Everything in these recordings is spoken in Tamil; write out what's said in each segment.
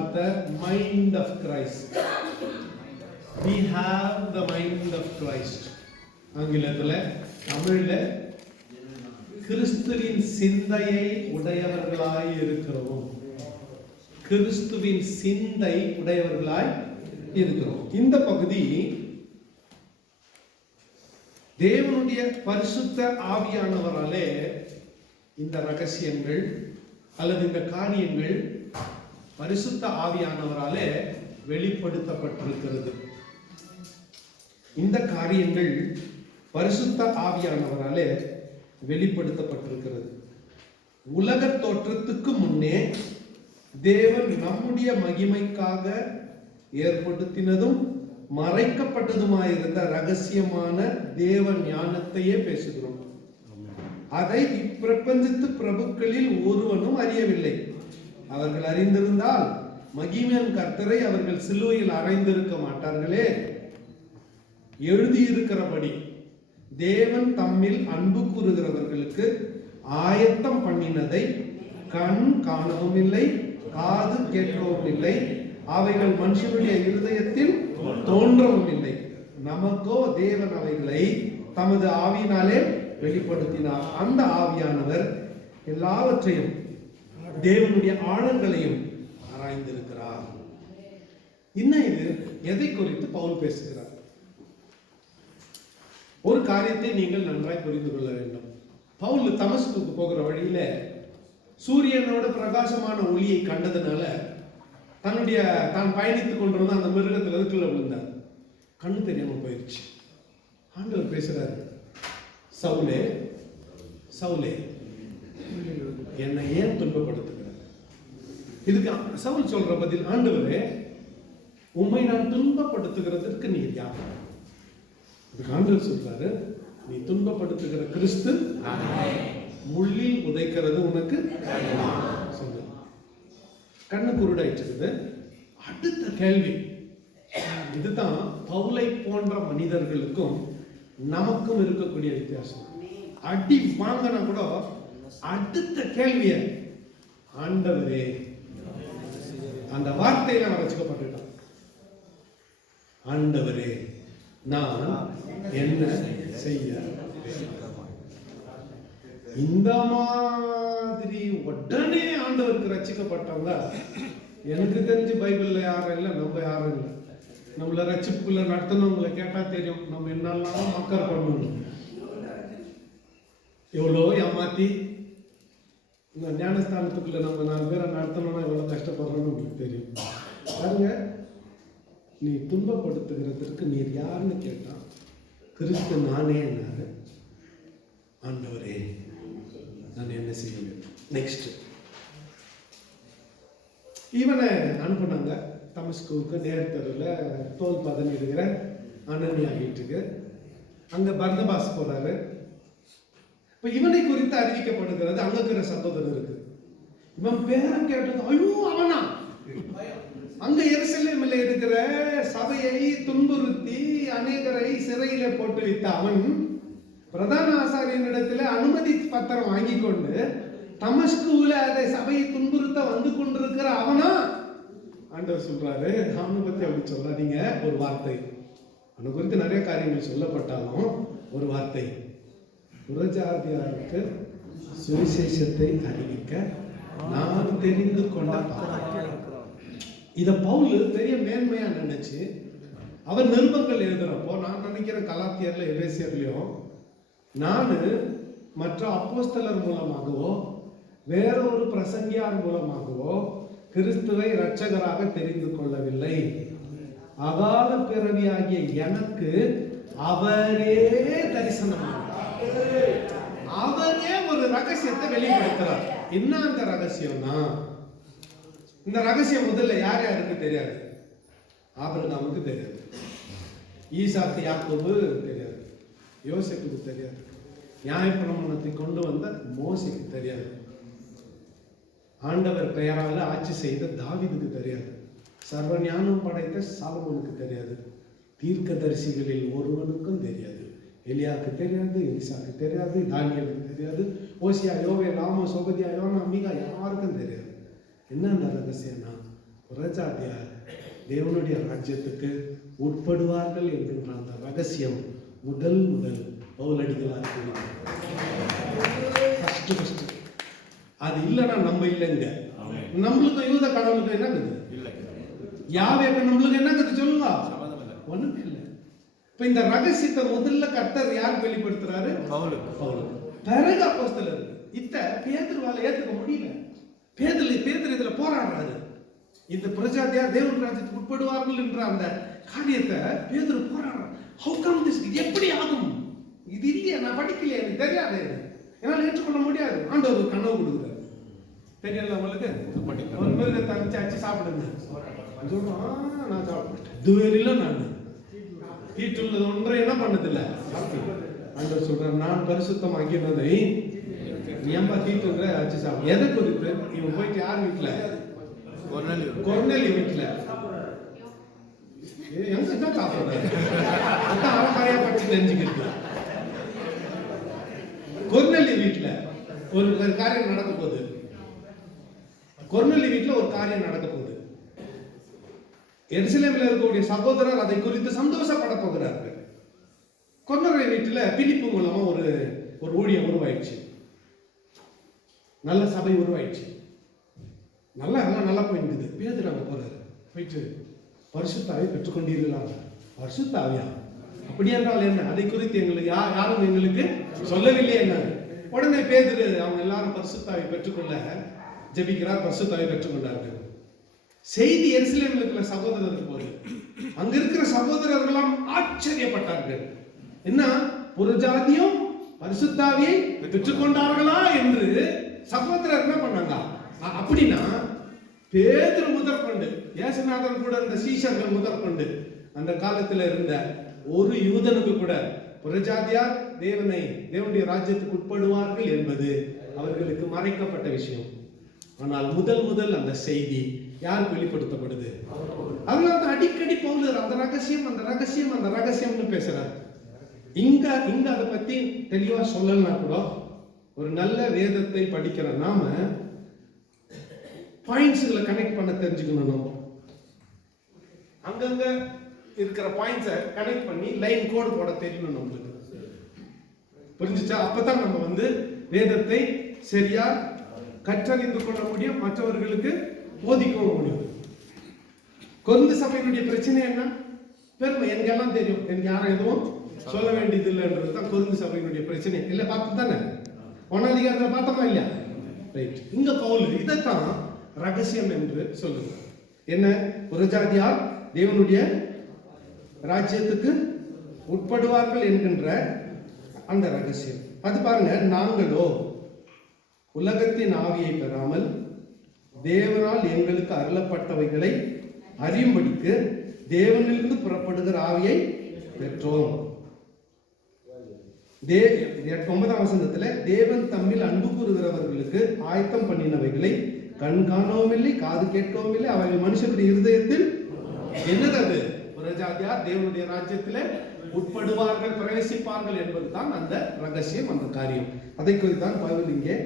வார்த்தை mind of Christ. We have the mind of Christ. ஆங்கிலத்தில், தமிழ்ல கிறிஸ்துவின் சிந்தையை உடையவர்களாய் இருக்கிறோம். கிறிஸ்துவின் சிந்தை உடையவர்களாய் இருக்கிறோம். இந்த பகுதி தேவனுடைய பரிசுத்த ஆவியானவராலே இந்த ரகசியங்கள் அல்லது இந்த காரியங்கள் பரிசுத்த ஆவியானவராலே வெளிப்படுத்தப்பட்டிருக்கிறது. இந்த காரியங்கள் பரிசுத்த ஆவியானவராலே வெளிப்படுத்தப்பட்டிருக்கிறது. உலக தோற்றத்துக்கு முன்னே தேவன் நம்முடைய மகிமைக்காக ஏற்படுத்தினதும் மறைக்கப்பட்டதுமாயிருந்த ரகசியமான தேவ ஞானத்தையே பேசுகிறோம். அதை இப்பிரபஞ்சத்து பிரபுக்களில் ஒருவனும் அறியவில்லை. அவர்கள் அறிந்திருந்தால் மகிமையின் கர்த்தரை அவர்கள் சிலுவையில் அறைந்திருக்க மாட்டார்களே. எழுதியிருக்கிறபடி தேவன் தம்மில் அன்பு கூறுகிறவர்களுக்கு ஆயத்தம் பண்ணினதை கண் காணவும் இல்லை, காது கேட்கவும் இல்லை, அவைகள் மனுஷனுடைய இருதயத்தில் தோன்றவும் இல்லை. நமக்கோ தேவன் அவைகளை தமது ஆவியினாலே வெளிப்படுத்தினார். அந்த ஆவியானவர் எல்லாவற்றையும், தேவனுடைய ஆழங்களையும் ஆராய்ந்திருக்கிறார். இன்னும் இது எதை குறித்து பவுல் பேசுகிறார்? ஒரு காரியத்தை நீங்கள் நன்றாய் புரிந்து கொள்ள வேண்டும். பவுல் தமஸ்குக்கு போகிற வழியில சூரியனோட பிரகாசமான ஒளியை கண்டதுனால தான் பயணித்துக் கொண்டிருந்த அந்த மிருகத்துல கீழே விழுந்தார். கண்ணு தெரியாம போயிடுச்சு. ஆண்டவர் பேசுறாரு, சவுலே சவுலே என்னை ஏன் துன்பப்படுத்துகிறார்? இதுக்கு சவுல் சொல்ற பதில், ஆண்டவரே உம்மை நான் துன்பப்படுத்துகிறதற்கு நீர் யார்? இதுக்கு ஆண்டவர் சொல்றாரு, நீ துன்பப்படுத்துகிற கிறிஸ்து, முள்ளில் உதைக்கிறது உனக்கு சொல்லு. கண்ணு குருடாயிட்டு. அடுத்த கேள்வி இதுதான் பவுலை போன்ற மனிதர்களுக்கும் நமக்கும் இருக்கக்கூடிய வித்தியாசம். அடி வாங்கினா கூட அடுத்த கேள்விய ஆண்டவரே, அந்த வார்த்தையில அவன் வச்சுக்கப்பட்டுட்டான். ஆண்டவரே நான் என்ன செய்ய? இந்த மாதிரி உடனே ஆண்டவருக்கு ரட்சிக்கப்பட்டவங்க எனக்கு தெரிஞ்சு பைபிள்ல யாரும் இல்லை, நம்ம யாரும் இல்லை. நம்மள ரட்சிப்புக்குள்ள நடத்தணுங்களை கேட்டா தெரியும் நம்ம என்னெல்லாம் மக்கள் பண்ணணும், எவ்வளோ ஏமாத்தி இந்த ஞானஸ்தானத்துக்குள்ள நம்ம 4 பேரை நடத்தணும்னா எவ்வளவு கஷ்டப்படுறோம்னு உங்களுக்கு தெரியும். பாருங்க, நீ துன்பப்படுத்துகிறதுக்கு நீர் யாருன்னு கேட்டான். கிறிஸ்து நானே என்னாரு. ஆண்டவரே நான் என்ன செய்ய வேண்டும்? நெக்ஸ்ட் இவனை அனுப்புனாங்க தமஸ்குவுக்கு, நேர்த்தருவில் தோல் பதனிடுகிற அனனியா வீட்டுக்கு. அங்க பர்னபாஸ் போறாரு. இப்ப இவனை குறித்து அறிவிக்கப்படுகிறது அங்க இருக்கிற சகோதரருக்கு. இவன் பேரம் கேட்டது, ஐயோ அவனா? அங்க எருசலேமில் இருக்கிற சபையை துன்புறுத்தி அநேகரை சிறையில போட்டு வைத்த அவன் பிரதான ஆசாரியனிடத்துல அனுமதி பத்திரம் வாங்கி கொண்டு தமஸ்குல அதை சபையை துன்புறுத்த வந்து கொண்டிருக்கிற அவனா? ஆண்டவர் சொல்றாரு, அவனை பத்தி அப்படி சொல்லாதீங்க. ஒரு வார்த்தை, அவனை குறித்து நிறைய காரியங்கள் சொல்லப்பட்டாலும் ஒரு வார்த்தை, புறஜாதியாருக்கு சுவிசேஷத்தை அறிவிக்க நான் தெரிந்து கொண்ட. இத பவுல் பெரிய மேன்மையா நினைச்சு அவர் நிருபங்கள் எழுதுறப்போ, நான் நினைக்கிறேன் கலாத்தியர்ல எபேசியர்லயும், நான் மற்ற அப்போஸ்தலர் மூலமாகவோ வேற ஒரு பிரசங்கியார் மூலமாகவோ கிறிஸ்துவை இரட்சகராக தெரிந்து கொள்ளவில்லை. அகால பிறவியாகிய எனக்கு அவரே தரிசனம், அவரே ஒரு ரகசியத்தை வெளிப்படுத்துறார். என்ன அந்த ரகசியம்னா, இந்த ரகசியம் முதல்ல யார் யாருக்கு தெரியாது? ஆபிரகாமுக்கு தெரியாது, ஈசாக்கு யாக்கோபு தெரியாது, யோசேப்புக்கு தெரியாது, நியாயப்பிரமாணத்தை கொண்டு வந்த மோசேக்கு தெரியாது, ஆண்டவர் பெயரால் ஆட்சி செய்த தாவீதுக்கு தெரியாது, சர்வ ஞானம் படைத்த சாலமோனுக்கு தெரியாது, தீர்க்கதரிசிகளில் ஒருவனுக்கும் தெரியாது, எலியாவுக்கு தெரியாது, எலிசாக்கு தெரியாது, தானியலுக்கு தெரியாது, ஓசியா, யோவேல், ஆமோஸ், ஓபதியா, யோனா, மீகா யாருக்கும் தெரியாது. என்ன அந்த ரகசியம்னா, புறஜாதியார் தேவனுடைய ராஜ்யத்துக்கு உட்படுவார்கள் என்கின்ற அந்த ரகசியம் முதல் பவுலடிகளார் கூறினார். அது இல்லைன்னா நம்ம இல்லைங்க. நம்மளுக்கும் யூத கடவுளுக்கும் என்ன கது? யாவேக்கு நம்மளுக்கு என்ன கது சொல்லுங்க? ஒண்ணுமே இல்லை. இப்ப இந்த ரகசியத்தை முதல்ல கர்த்தர் யார் வெளிப்படுத்துறாரு? பவுல். பிறகு அப்போஸ்தலர். இத்த பேதுருவால ஏத்துக்க முடியல. பேதுரு இதுல போராடுறாரு. இந்த பிரஜாதியார் தேவன் ராஜ்யத்துக்கு உட்படுவார்கள் என்ற அந்த காரியத்தை பேதுரு போராடுறார். How come this? எப்படி ஆகும்? இது இல்லையா, நான் படிக்கலையா, எனக்கு தெரியாது, என்னால் ஏற்றுக்கொள்ள முடியாது. ஆண்டவர் ஒரு கனவு கொடுக்குறாரு. தெரியல உங்களுக்கு? ஒரு மிருகத்தை அடிச்சு சாப்பிடுங்க சொல்றோம். நான் சாப்பிட்டேன் இதுவரையில நான் தீட்டுள்ளது ஒன்றை என்ன பண்ணதில்லை. ஆண்டவர் சொல்றார், நான் பரிசுத்தமாக்கினதை நீ ஏன்பா தீட்டுன்ற அடிச்சு சாப்பிடு. எதை குறித்து? இவன் போயிட்டு யார் வீட்டுல? கொர்நேலி வீட்டுல. எங்க தான் சாப்பிடுறாரு? அறக்காரியா பட்டு தெரிஞ்சுக்கிட்டு கொர்நேலி வீட்டுல ஒரு காரியம் நடக்க போகுது. கொர்நேலி வீட்டுல ஒரு காரியம் நடக்க போகுது. எருசலேமில் இருக்கக்கூடிய சகோதரர் அதை குறித்து சந்தோஷப்பட போகிறார்கள். கொர்நேலி வீட்டுல பிலிப்பு மூலமா ஒரு ஊழியம் உருவாயிடுச்சு. நல்ல சபை உருவாயிடுச்சு. நல்லா போயிருந்தது. பேதுரு அங்க போறாரு. போயிட்டு பரிசுத்த ஆவியை பெற்றுக்கொண்டீர்களா? பரிசுத்த ஆவியா? அப்படி என்றால் என்ன? அதை குறித்து எங்களுக்கு யாரும் எங்களுக்கு சொல்லவில்லை என்ன. உடனே பேதுரு அவங்க எல்லாரும் பரிசுத்த ஆவியை பெற்றுக்கொள்ள ஜெபிக்கிறார். பரிசுத்த ஆவியை பெற்றுக்கொண்டார்கள். செய்தி எருசலேமில் இருக்கிற சகோதரருக்கு போது அங்க இருக்கிற சகோதரர்களாம் ஆச்சரியப்பட்டார்கள். என்ன, புறஜாதியும் பரிசுத்த ஆவியை பெற்றுக்கொண்டார்களா என்று சகோதரர் என்ன பண்ணாங்க? அப்படின்னா பேதுரு முதற்கொண்டு, இயேசுநாதர் கூட இந்த சீஷர்கள் முதற்கொண்டு அந்த காலத்தில் இருந்த ஒரு யூதனுக்கு கூட புறஜாதியார் தேவனுடைய ராஜ்யத்துக்கு உட்படுவார்கள் என்பது அவர்களுக்கு மறைக்கப்பட்ட விஷயம். ஆனால் முதல் அந்த செய்தி யாருக்கு வெளிப்படுத்தப்படுது? அதனால அடிக்கடி பவுல் அந்த ரகசியம்னு பேசுறாரு. இங்க அதை பத்தி தெளிவா சொல்லலன்னா கூட ஒரு நல்ல வேதத்தை படிக்கிற நாம பாயிண்ட்ஸ்களை கனெக்ட் பண்ண தெரிஞ்சுக்கணும். நம்ம அங்கங்க இருக்கிற பாயிண்ட்ஸை கனெக்ட் பண்ணி லைன் கோடு போட தெரியணும் நம்மளுக்கு. புரிஞ்சுச்சா? அப்பதான் நம்ம வேதத்தை சரியா கற்றறிந்து கொள்ள முடியும், மற்றவர்களுக்கு போதிக்கவும் முடியும். கொரிந்து சபையினுடைய பிரச்சனை என்ன? பெருமை. எனக்கு எல்லாம் தெரியும், எனக்கு யாரும் எதுவும் சொல்ல வேண்டியது இல்லைன்றது தான் கொரிந்து சபையினுடைய பிரச்சனை. இல்ல பார்த்து தானே 1 அதிகாரத்தில் பார்த்தோமா இல்லையா? ரைட். இங்க பவுல் இதைத்தான் ரகசியம் என்று சொல்லுங்க. என்ன? புறஜாதியார் தேவனுடைய ராஜ்யத்துக்கு உட்படுவார்கள் என்கின்ற அந்த ரகசியம். அது பாருங்க, நாங்களோ உலகத்தின் ஆவியை பெறாமல் தேவனால் எங்களுக்கு அருளப்பட்டவைகளை அறியும்படிக்கு தேவனிலிருந்து புறப்படுகிற ஆவியை பெற்றோம். 9ஆம் வசனத்துல, தேவன் தம்மில் அன்பு கூறுகிறவர்களுக்கு ஆயத்தம் பண்ணினவைகளை கண் காணவும் இல்லை, காது கேட்கவும் இல்லை, அவைகள் மனுஷனுடைய இருதயத்தில் என்னது? அது புறஜாதியார் தேவனுடைய ராஜ்யத்திலே உட்படுவார்கள், பிரவேசிப்பார்கள் என்பதுதான் அந்த ரகசியம், அந்த காரியம். அதை குறித்தான் பவுல் இங்கே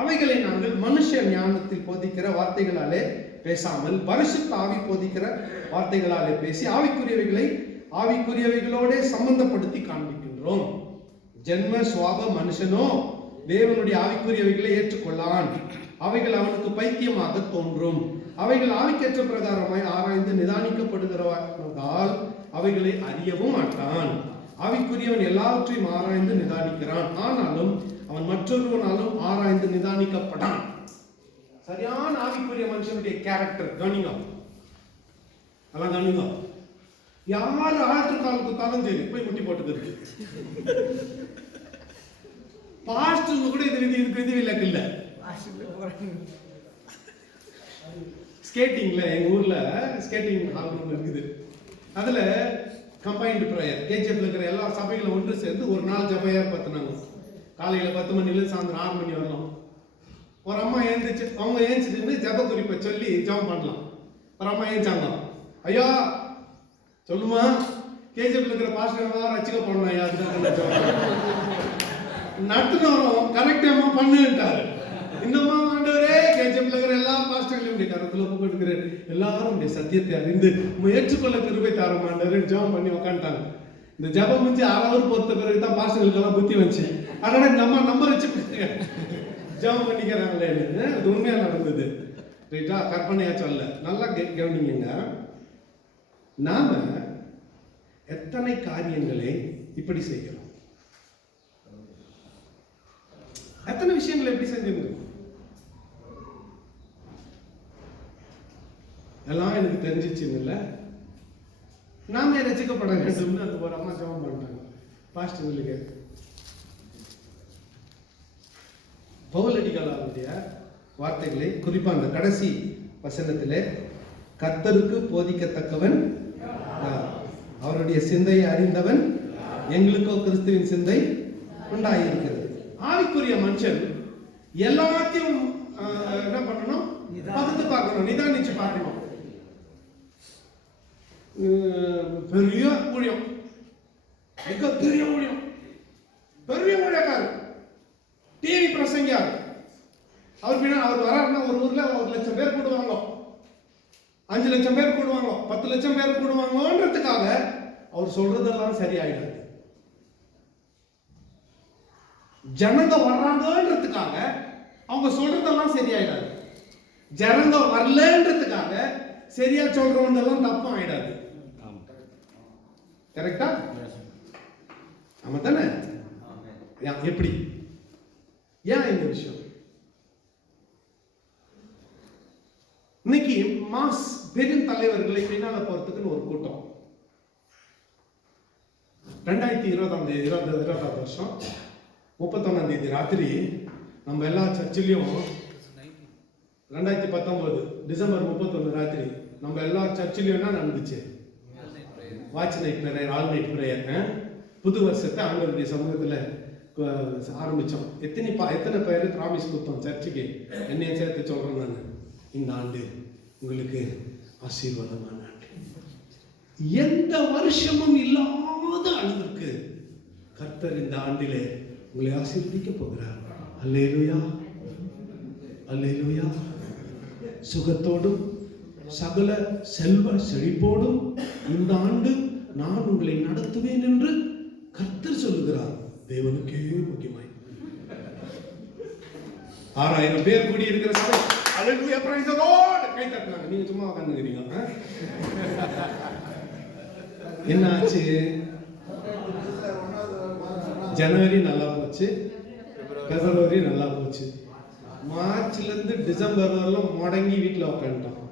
அவைகளை நாங்கள் மனுஷ ஞானத்தில் போதிக்கிற வார்த்தைகளாலே பேசாமல் பரிசுத்த ஆவி போதிக்கிற வார்த்தைகளாலே பேசி ஆவிக்குரியவைகளோட சம்பந்தப்படுத்தி காண்பிக்கின்றோம். ஜென்ம சுவாப மனுஷனோ தேவனுடைய ஆவிக்குரியவைகளை ஏற்றுக்கொள்ளான். அவைகள் அவனுக்கு பைத்தியமாக தோன்றும். அவைகள் ஆவிக்கேற்ற பிரகாரமாய் ஆராய்ந்து நிதானிக்கப்படுகிறதால் அவைகளை அறியவும் மாட்டான். ஆவிக்குரியவன் எல்லாவற்றையும் ஆராய்ந்து நிதானிக்கிறான், ஆனாலும் அவன் மற்றொருவனாலும் ஆராய்ந்து நிதானிக்கப்படான். சரியான ஆவிக்குரிய மனுஷனுடைய கேரக்டர் கவனிங்க. அதெல்லாம் கவனிங்க. யாரு ஆற்றுக்கால் குத்தாலும் சரி போய் முட்டி போட்டுக்கிறது. பாஸ்டர் கூட இது விலக்கு இல்ல. ஸ்கேட்டிங்ல எங்க ஊர்ல ஸ்கேட்டிங் ஹால் இருக்குது. அதுல கம்பைன்டு ப்ரேயர் கேஜிஎஃப்ல இருக்கிற எல்லா சபைகளும் ஒன்று சேர்ந்து ஒரு நாள் ஜபையா பத்தினாங்க. காலையில 10 மணில சாயந்தரம் 6 மணி வரலாம். ஒரு அம்மா ஏந்திச்சு, அவங்க ஏந்திச்சுட்டு ஜப குறிப்பை சொல்லி ஜபம் பண்ணலாம். ஒரு அம்மா ஏஞ்சாங்க, ஐயா சொல்லுமா கேஜிஎஃப்ல இருக்கிற பாஸ்டர் ரசிக்க பண்ணணும் ஐயா, நடத்துனவரும் கரெக்டாக பண்ணுட்டாரு. இன்னுமா ஆண்டவரே கேஜிஎஃப்ல இருக்கிற எல்லா பாஸ்டர்களையும் தாழ்மையுடைய கரத்துல ஒப்பு கொடுக்கிறேன். எல்லாரும் சத்தியத்தை அறிந்து ஏற்றுக்கொள்ள கிருபை தாரமாண்டாரு ஜெபம் பண்ணி உக்காந்துட்டாங்க. இந்த ஜெபம் முடிஞ்சு 6 ஹவர் பொறுத்த பிறகுதான் பாஸ்டர்களுக்கெல்லாம் புத்தி வந்துச்சு. அதனால நம்ம நம்பர் வச்சு ஜெபம் பண்ணிக்கிறாங்களே, அது உண்மையா நடந்தது. ரைட்டா? கற்பனையா சொல்ல. நல்லா கவனிங்க. நாம எத்தனை காரியங்களை இப்படி செய்கிறோம், எத்தனை விஷயங்களை எப்படி செஞ்சிருக்கோம். எல்லாம் எனக்கு தெரிஞ்சிச்சுன்னு இல்லை, நாம ரசிக்கப்பட வேண்டும்னு அந்த ஒரு அம்மா ஜெபம் பண்ணிட்டாங்க பாஸ்டர்களுக்கு. பவுலடிகளாருடைய வார்த்தைகளை குறிப்பா அந்த கடைசி வசனத்திலே, கர்த்தருக்கு போதிக்கத்தக்கவன் அவருடைய சிந்தையை அறிந்தவன், எங்களுக்கோ கிறிஸ்துவின் சிந்தை உண்டாயிருக்கிறது. ஆவிக்குரிய மனுஷன் எல்லாத்தையும் என்ன பண்ணணும், பகுத்து பார்க்கணும், நிதானிச்சு பார்க்கணும். பெரிய ஊழியம், மிகப்பெரிய ஊழியம், பெரிய ஊழியக்காரர், டிவி பிரசங்கியார், அவர் வராருன்னா ஒரு ஊர்ல 1 லட்சம் பேர் கூடுவாங்க, 5 லட்சம் பேர் கூடுவாங்க, 10 லட்சம் பேர் கூடுவாங்கன்றதுக்காக அவர் சொல்றதெல்லாம் சரியாயிடாது. ஜனங்க வர்றாங்கன்றதுக்காக அவங்க சொல்றதெல்லாம் சரியாயிடாது. ஜனங்க வரலன்றதுக்காக சரியா சொல்றவங்கெல்லாம் தப்பு ஆயிடாது. கரெக்டா? ஆமா தானே? எப்படி? ஏன் இந்த விஷயம்? இன்னைக்கு மாஸ் பெரும் தலைவர்களை பின்னால போறதுக்குன்னு ஒரு கூட்டம் 2020 வருஷம் 31ஆம் தேதி ராத்திரி நம்ம எல்லா சர்ச்சிலையும் 2019 டிசம்பர் 31 ராத்திரி நம்ம எல்லா சர்ச்சிலையும் என்ன நடந்துச்சு? Watch night prayer, all night prayer. புது வருஷத்தை ஆண்டவருடைய சமூகத்துல ஆரம்பிச்சோம். எத்தனை பேர் ப்ராமிஸ் கொடுத்தோம் சர்ச்சுக்கு? என்னைய சேர்த்து சொல்றேன் நான், இந்த ஆண்டு உங்களுக்கு ஆசீர்வாதமான ஆண்டு, எந்த வருஷமும் இல்லாத அளவிற்கு கர்த்தர் இந்த ஆண்டிலே உங்களை ஆசீர்வதிக்க போகிறார். அல்லேலூயா, அல்லேலூயா. சுகத்தோடும் சகல செல்வ செழிப்போடும் இந்த ஆண்டு நான் உங்களை நடத்துவேன் என்று கர்த்தர் சொல்லுகிறார். தேவனுக்கே முக்கியமாய் 6000 பேர் கூடி இருக்கிற சபை, அல்லேலூயா, பிரைஸ் தி லார்ட் கை தட்டுறாங்க. நீங்க சும்மா உட்கார்ந்துக்கிறீங்க. என்ன ஆச்சு? ஜனவரி நல்லா போச்சு, பிப்ரவரி நல்லா போச்சு, மார்ச்ல இருந்து டிசம்பர் வரலாம் முடங்கி வீட்டுல உட்காந்துட்டோம்.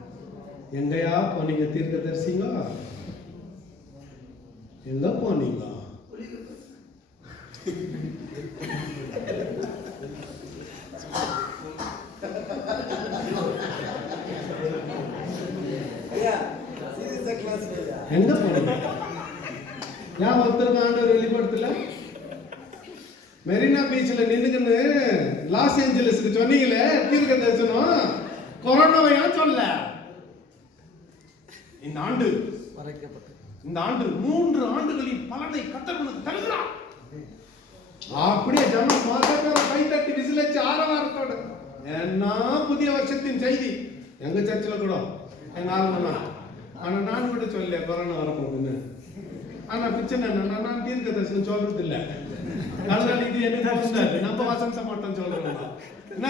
எங்கயா போனீங்க தீர்க்கதரிசிங்க? எங்க போனீங்க? எங்க போனீங்க? நான் ஒருத்தருக்கு ஆண்டவர் வெளிப்படுத்தல. மெரினா பீச்ல நின்னுக்குன்னு லாஸ் ஏஞ்சலஸ்க்கு சொன்னீங்களே தீர்க்க தரிசனம், கொரோனாவை ஏன் சொல்ல? இந்த ஆண்டு 3 ஆண்டுகளின் பலனை கர்த்தர் உங்களுக்கு தருகிறார். அப்படியே ஜனம் மாதத்தோட கை தட்டி விசிலச்சு ஆரவாரத்தோட என்ன புதிய வருஷத்தின் செய்தி. எங்க சர்ச்சில் கூட எங்க ஆளுநர், ஆனா நான் கூட சொல்ல கொரோனா வரப்போகுதுன்னு. ஆனா பிரச்சனை என்ன, நான் தீர்க்க தரிசனம் சொல்றது இல்லை. அதனால இது என்ன நம்ம வசந்த மட்டும் சொல்றோம். என்ன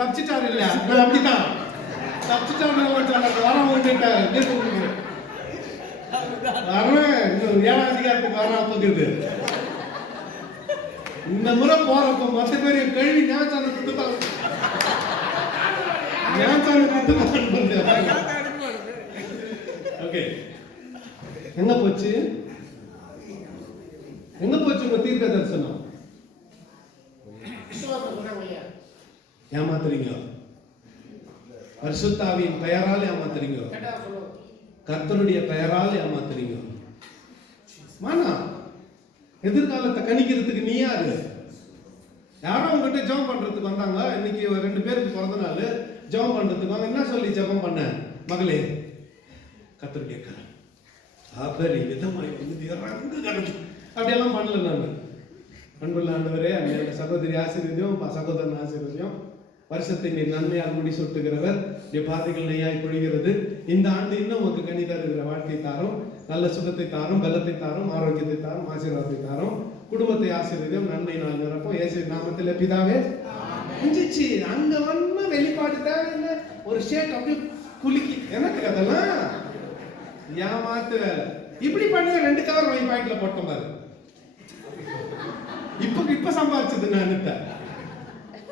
தப்பிச்சிட்டாரு இல்ல, அப்படிதான் தப்பிச்சிட்டாரு வரம் விட்டுட்டாரு. ஏழாம் அதிகாரத்துக்கு வர போகுது. இந்த முறை போறப்ப மற்ற பேர் கல்வி ஞாபகத்துக்கு எங்க போச்சு? எங்க போச்சு உங்க தீர்க்க தரிசனம்? ஏமாத்துறீங்க, பரிசுத்தாவியின் பெயரால் ஏமாத்துறீங்க, கர்த்தருடைய பெயரால் ஏமாத்துறீங்க. மானா எதிர்காலத்தை கணிக்கிறதுக்கு நீ யாரு? யாரோ உங்ககிட்ட ஜெபம் பண்றதுக்கு வந்தாங்க. இன்னைக்கு 2 பேருக்கு பிறந்த நாள், ஜெபம் பண்றதுக்கு வாங்க. என்ன சொல்லி ஜெபம் பண்ண? மகளே கர்த்தர் கேட்கிறார், அபரி விதமாய் வந்து இறங்கு கடந்து அப்படியெல்லாம் பண்ணல. நான் அன்புள்ள ஆண்டவரே, அந்த சகோதரி ஆசீர்வதியும், சகோதரன் ஆசீர்வதியும், வருஷத்தை நீர் நன்மையால் முடி சுட்டுகிறவர், பாதைகள் நெய்யாய் பொழிகிறது. இந்த ஆண்டு இன்னும் உங்களுக்கு கனி தருகிற வாழ்க்கை தாரும், நல்ல சுகத்தை தாரும், பலத்தை தாரும், ஆரோக்கியத்தை தாரும், ஆசீர்வாதத்தை தாரும், குடும்பத்தை ஆசீர்வதியும், நன்மை நாள் நிரப்பும். இயேசு நாமத்தில் பிதாவே. அஞ்சிச்சு அங்க வந்து வெளிப்பாடு தேவையில்லை. ஒரு ஷேட் அப்படியே குலுக்கி எனக்கு அதெல்லாம் ஏமாத்து வேலை. இப்படி பண்ணி 2 கவர் வாங்கி பாக்கெட்ல போட்டோம் பாரு. இப்ப சம்பாதிச்சது நான்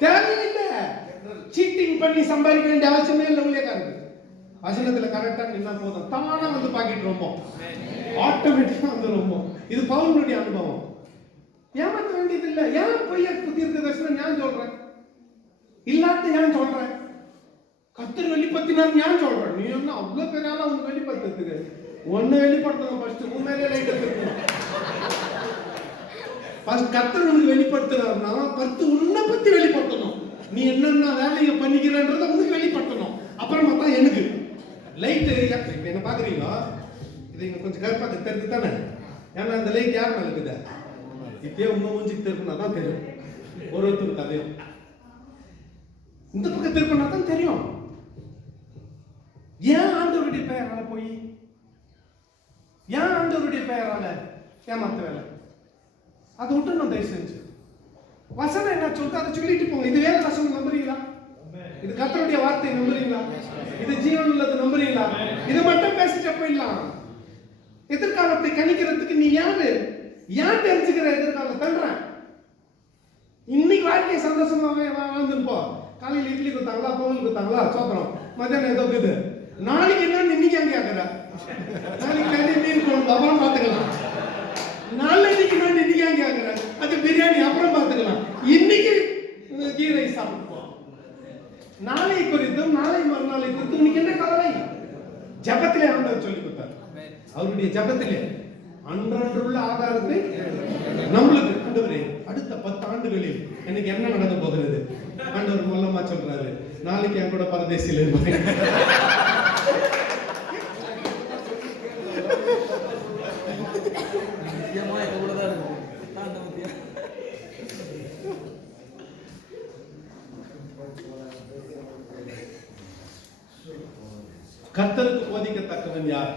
தேவையில்லை. சீட்டிங் பண்ணி சம்பாதிக்க வேண்டிய அவசியமே இல்லை. ஊழியக்காரங்க வசனத்துல கரெக்டா நின்னா போதும், தானா வந்து பாக்கெட் ரொம்ப ஆட்டோமேட்டிக்கா வந்து ரொம்ப. இது பவுலுடைய அனுபவம். ஏமாத்த வேண்டியது இல்லை. ஏன் பொய்ய தீர்க்க தரிசனம் ஞான் சொல்றேன், இல்லாத ஞான் சொல்றேன், கத்தர் வெளிப்படுத்தினார் ஞான் சொல்றேன். நீ என்ன அவ்வளவு பேரால உனக்கு வெளிப்படுத்துறதுக்கு ஒன்னு வெளிப்படுத்தணும். ஃபர்ஸ்ட் உண்மையிலே லைட் எடுத்துக்கணும். ஃபர்ஸ்ட் கத்தர் உனக்கு வெளிப்படுத்துறாருன்னா ஃபர்ஸ்ட் உன்னை பத்தி வெளிப்படுத்தணும். நீ என்னென்ன வேலையை பண்ணிக்கிறன்றத உனக்கு வெளிப்படுத்தணும். அப்புறமா தான் எனக்கு லைட். இப்ப என்ன பாக்குறீங்களா? இது இங்க கொஞ்சம் கருப்பா தெரிஞ்சு தானே. ஏன்னா இந்த லைட் யார் மேல இருக்குது? இப்பயே உங்க மூஞ்சிக்கு திருப்பினா தான் தெரியும். ஒருத்தருக்கு கதையும் இந்த பக்கம் திருப்பினா தான் தெரியும். ஏன் ஆண்டவருடைய பெயரால போய், ஏன் ஆண்டவருடைய பெயரால ஏமாத்த வேலை? அதை விட்டு தயவு செஞ்சு வசனம் என்ன சொல்லிட்டு அதை சொல்லிட்டு போங்க. இது வேற வசனம் நம்புறீங்களா? இது கர்த்தருடைய வார்த்தை நம்புறீங்களா? இது ஜீவன் உள்ளது நம்புறீங்களா? இது மட்டும் பேசிட்டு போயிடலாம். எதிர்காலத்தை கணிக்கிறதுக்கு நீ யாரு? ஏன் தெரிஞ்சுக்கிற எதிர்காலம் தள்ளுறேன்? இன்னைக்கு வாழ்க்கையை சந்தோஷமா வாழ்ந்துருப்போ. காலையில் இட்லி கொடுத்தாங்களா, பொங்கல் கொடுத்தாங்களா, சோத்திரம். மத்தியானம் ஏதோ இருக்குது. நாளைக்கு என்ன இன்னைக்கு அங்கே கேட்கிற? நாளைக்கு மீன் குழம்பு அப்புறம் பார்த்துக்கலாம். நாளைக்கு நான் இன்னைக்கு அங்கே கேட்கிறேன், அது பிரியாணி அப்புறம் பார்த்துக்கலாம். இன்னைக்கு கீ ரைஸ் சாப்பிடுவோம். நாளை குறித்தும் நாளை மறுநாளை குறித்தும் இன்னைக்கு என்ன கவலை? ஜபத்திலே ஆண்டவர் சொல்லி கொடுத்தார். அவருடைய ஜபத்திலே அன்றன்றுள்ள ஆகாரத்தை நம்மளுக்கு ஆண்டவரே அடுத்த 10 ஆண்டுகளில் எனக்கு என்ன நடக்க போகிறது? ஆண்டவர் மூலமா சொல்றாரு, நாளைக்கு என் கூட பரதேசியில் இருப்பேன். கர்த்தருக்கு போதிக்கத்தக்கவன் யார்?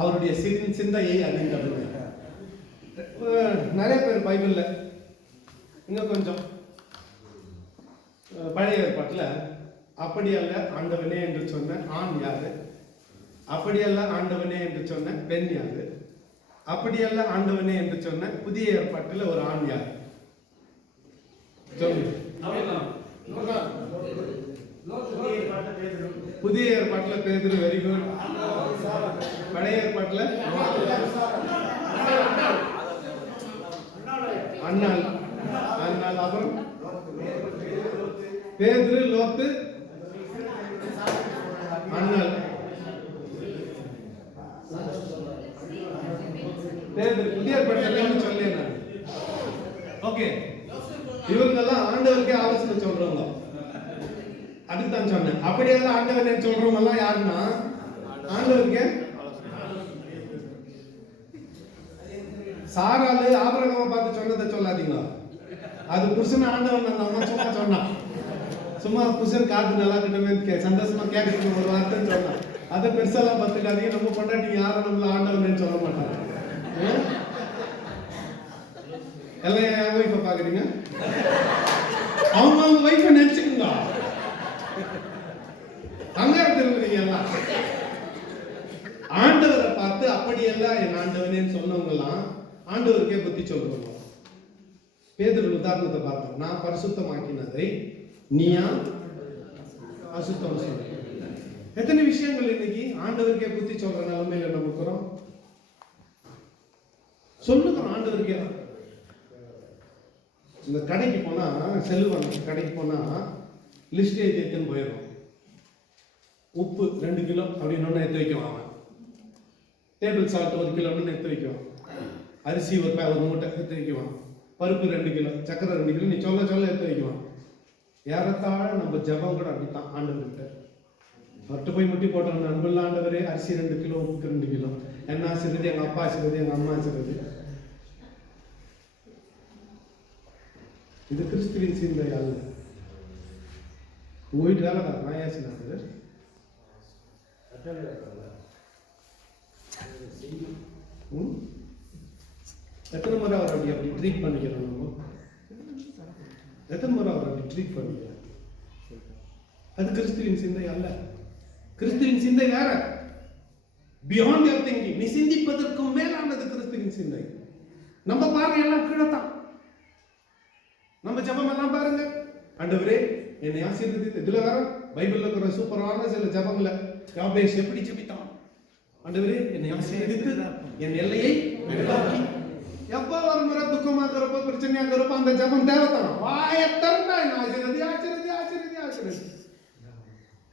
அவருடைய சிந்தையை அறிந்தவன். நிறைய பேர் பைபிள்ல இன்னும் கொஞ்சம் பழைய ஏற்பாட்டுல அப்படியல்ல ஆண்டவனே என்று சொன்ன ஆண் யாரு, அப்படியல்ல ஆண்டவனே என்று சொன்ன பெண் யாரு, அப்படியல்ல ஆண்டவனே என்று சொன்ன புதிய ஏற்பாட்டுல ஒரு ஆண் யார் சொல்லுங்க. புதிய ஏற்பாட்டுல பேதுரு, வெரி குட். பழைய ஏற்பாட்டுல அண்ணாள், அண்ணாள், அப்புறம் பேதுரு, லோத்து, அண்ணாள், பேதுரு. புதிய ஏற்பாட்டுல சொல்லேன் நான். ஓகே, இவங்கெல்லாம் ஆண்டவருக்கே ஆலோசனை சொல்றவங்க. அதுதான் சொன்னேன். அப்படியெல்லாம் ஆண்டவர் சொல்றவங்க எல்லாம் யாருன்னா ஆண்டவருக்கு. சாராளு ஆபிரகாமை பார்த்து சொன்னதை சொல்லாதீங்க. அது புருஷன் ஆண்டவன் அந்த அம்மா சும்மா சொன்னான். சும்மா புருஷன் காத்து நல்லா கிட்டமே சந்தோஷமா கேட்கறதுக்கு ஒரு வார்த்தை சொன்னான். அதை பெருசாலாம் பார்த்துக்காதீங்க. நம்ம பொண்டாட்டி யாரும் நம்மள ஆண்டவன் சொல்ல மாட்டாங்க. எல்லாம் என் வைஃபை பாக்குறீங்க, அவங்க வைஃபை நினைச்சுக்குங்க. அங்காரம் திரும்புறீங்க எல்லாம். ஆண்டவரை பார்த்து அப்படியெல்லாம் என் ஆண்டவனேன்னு சொன்னவங்க எல்லாம் ஆண்டவருக்கே புத்தி சொல்லுவாங்க. பேதுரு உதாரணத்தை பார்த்தோம். நான் பரிசுத்தமாக்கினதை நீயா அசுத்தம் சொல்ற. எத்தனை விஷயங்கள் இன்னைக்கு ஆண்டவருக்கே புத்தி சொல்ற நிலைமையில நம்ம இருக்கிறோம். சொல்லுகிறோம் ஆண்டவருக்கே. இந்த கடைக்கு போனா செல்லுவாங்க. கடைக்கு போனா லிஸ்ட் எடுத்துன்னு போயிடும். உப்பு 2 கிலோ அப்படின்னு எடுத்து வைக்குவான் அவன். டேபிள் சால்ட் 1 கிலோன்னு எடுத்து வைக்குவான். அரிசி ஒரு மூட்டை எடுத்து வைக்குவான். பருப்பு 2 கிலோ, சக்கரை 2 கிலோ, நீ சொல்ல சொல்ல எடுத்து வைக்குவான். ஏறத்தாழ நம்ம ஜபம் கூட அப்படித்தான் ஆண்டவர்கிட்ட. அவர்கிட்ட போய் முட்டி போட்டோம், அன்புள்ள ஆண்டவரே, அரிசி 2 கிலோ, உப்புக்கு 2 கிலோ, என்ன ஆசிரியது, எங்க அப்பா ஆசிரியது, எங்க அம்மா ஆசிரியது. இது கிறிஸ்துவின் சிந்தை அல்ல. உங்க வீட்டு வேலைக்காரன் நான் ஏசினாரு எத்தனை முறை அவர் அப்படி ட்ரீட் பண்ணிக்கிறோம் நம்ம? எத்தனை முறை அவர் அப்படி ட்ரீட் பண்ணிக்கிறோம்? அது கிறிஸ்துவின் சிந்தை அல்ல. கிறிஸ்துவின் சிந்தை வேற. Beyond your thinking. நீ சிந்திப்பதற்கும் மேலானது கிறிஸ்துவின் சிந்தை. நம்ம பார்வை எல்லாம் கீழே தான். நம்ம ஜெபம் எல்லாம் பாருங்க, ஆண்டவரே என்னை ஆசீர்வதித்து. இதுல வேற பைபிள்ல இருக்கிற சூப்பரான சில ஜெபங்களை யாபேஸ் எப்படி ஜெபித்தான். ஆண்டவரே என்னை ஆசீர்வதித்து என் எல்லையை விரிவாக்கி. எப்ப ஒரு முறை துக்கமா இருக்கிறப்ப பிரச்சனையா இருக்கிறப்ப அந்த ஜெபம் தேவைத்தான். வாயை திறந்தா என்ன ஆசீர்வதி ஆசீர்வதி ஆசீர்வதி ஆசீர்வதி.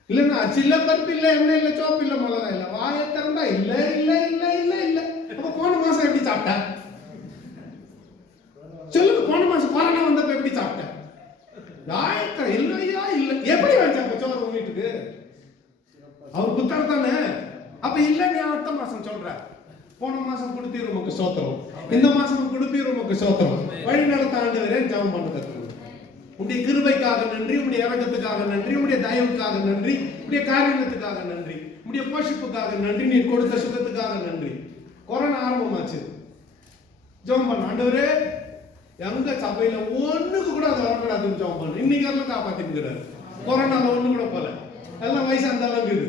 இல்லைன்னா சில்ல பருப்பு இல்லை, எண்ணெய் இல்லை, சோப்பு இல்லை, மிளகா இல்லை. வாயை திறந்தா இல்ல இல்ல இல்ல இல்ல இல்ல. அப்ப போன மாசம் எப்படி சாப்பிட்ட சொல்லுங்க? போன மாசம் கொரோனா வந்தப்ப எப்படி சாப்பிட்ட? வாயத்திர இல்லையா இல்ல. எப்படி வச்சப்ப சோறு உங்க வீட்டுக்கு? அவர் புத்தர் தானே. அப்ப இல்ல நீ அடுத்த மாசம் சொல்ற. போன மாசம் கொடுத்தீர் உமக்கு சோத்திரம், இந்த மாசம் கொடுப்பீர் உமக்கு சோத்திரம். வழி நடத்த ஆண்டவரே ஜெபம் பண்ண கத்துக்கணும். உடைய கிருபைக்காக நன்றி, உடைய இரக்கத்துக்காக நன்றி, உடைய தயவுக்காக நன்றி, உடைய காரியத்துக்காக நன்றி, உடைய போஷிப்புக்காக நன்றி, நீ கொடுத்த சுகத்துக்காக நன்றி. கொரோனா ஆரம்பமாச்சு, ஜெபம் பண்ண ஆண்டவரே எங்க சபையில ஒண்ணுக்கு கூட அது வரக்கூடாதுன்னு ஜெபம் பண்ண. இன்னைக்கு எல்லாம் காப்பாத்திக்கிறாரு. கொரோனால ஒண்ணு கூட போல, எல்லாம் வயசா அந்த அளவுக்கு இது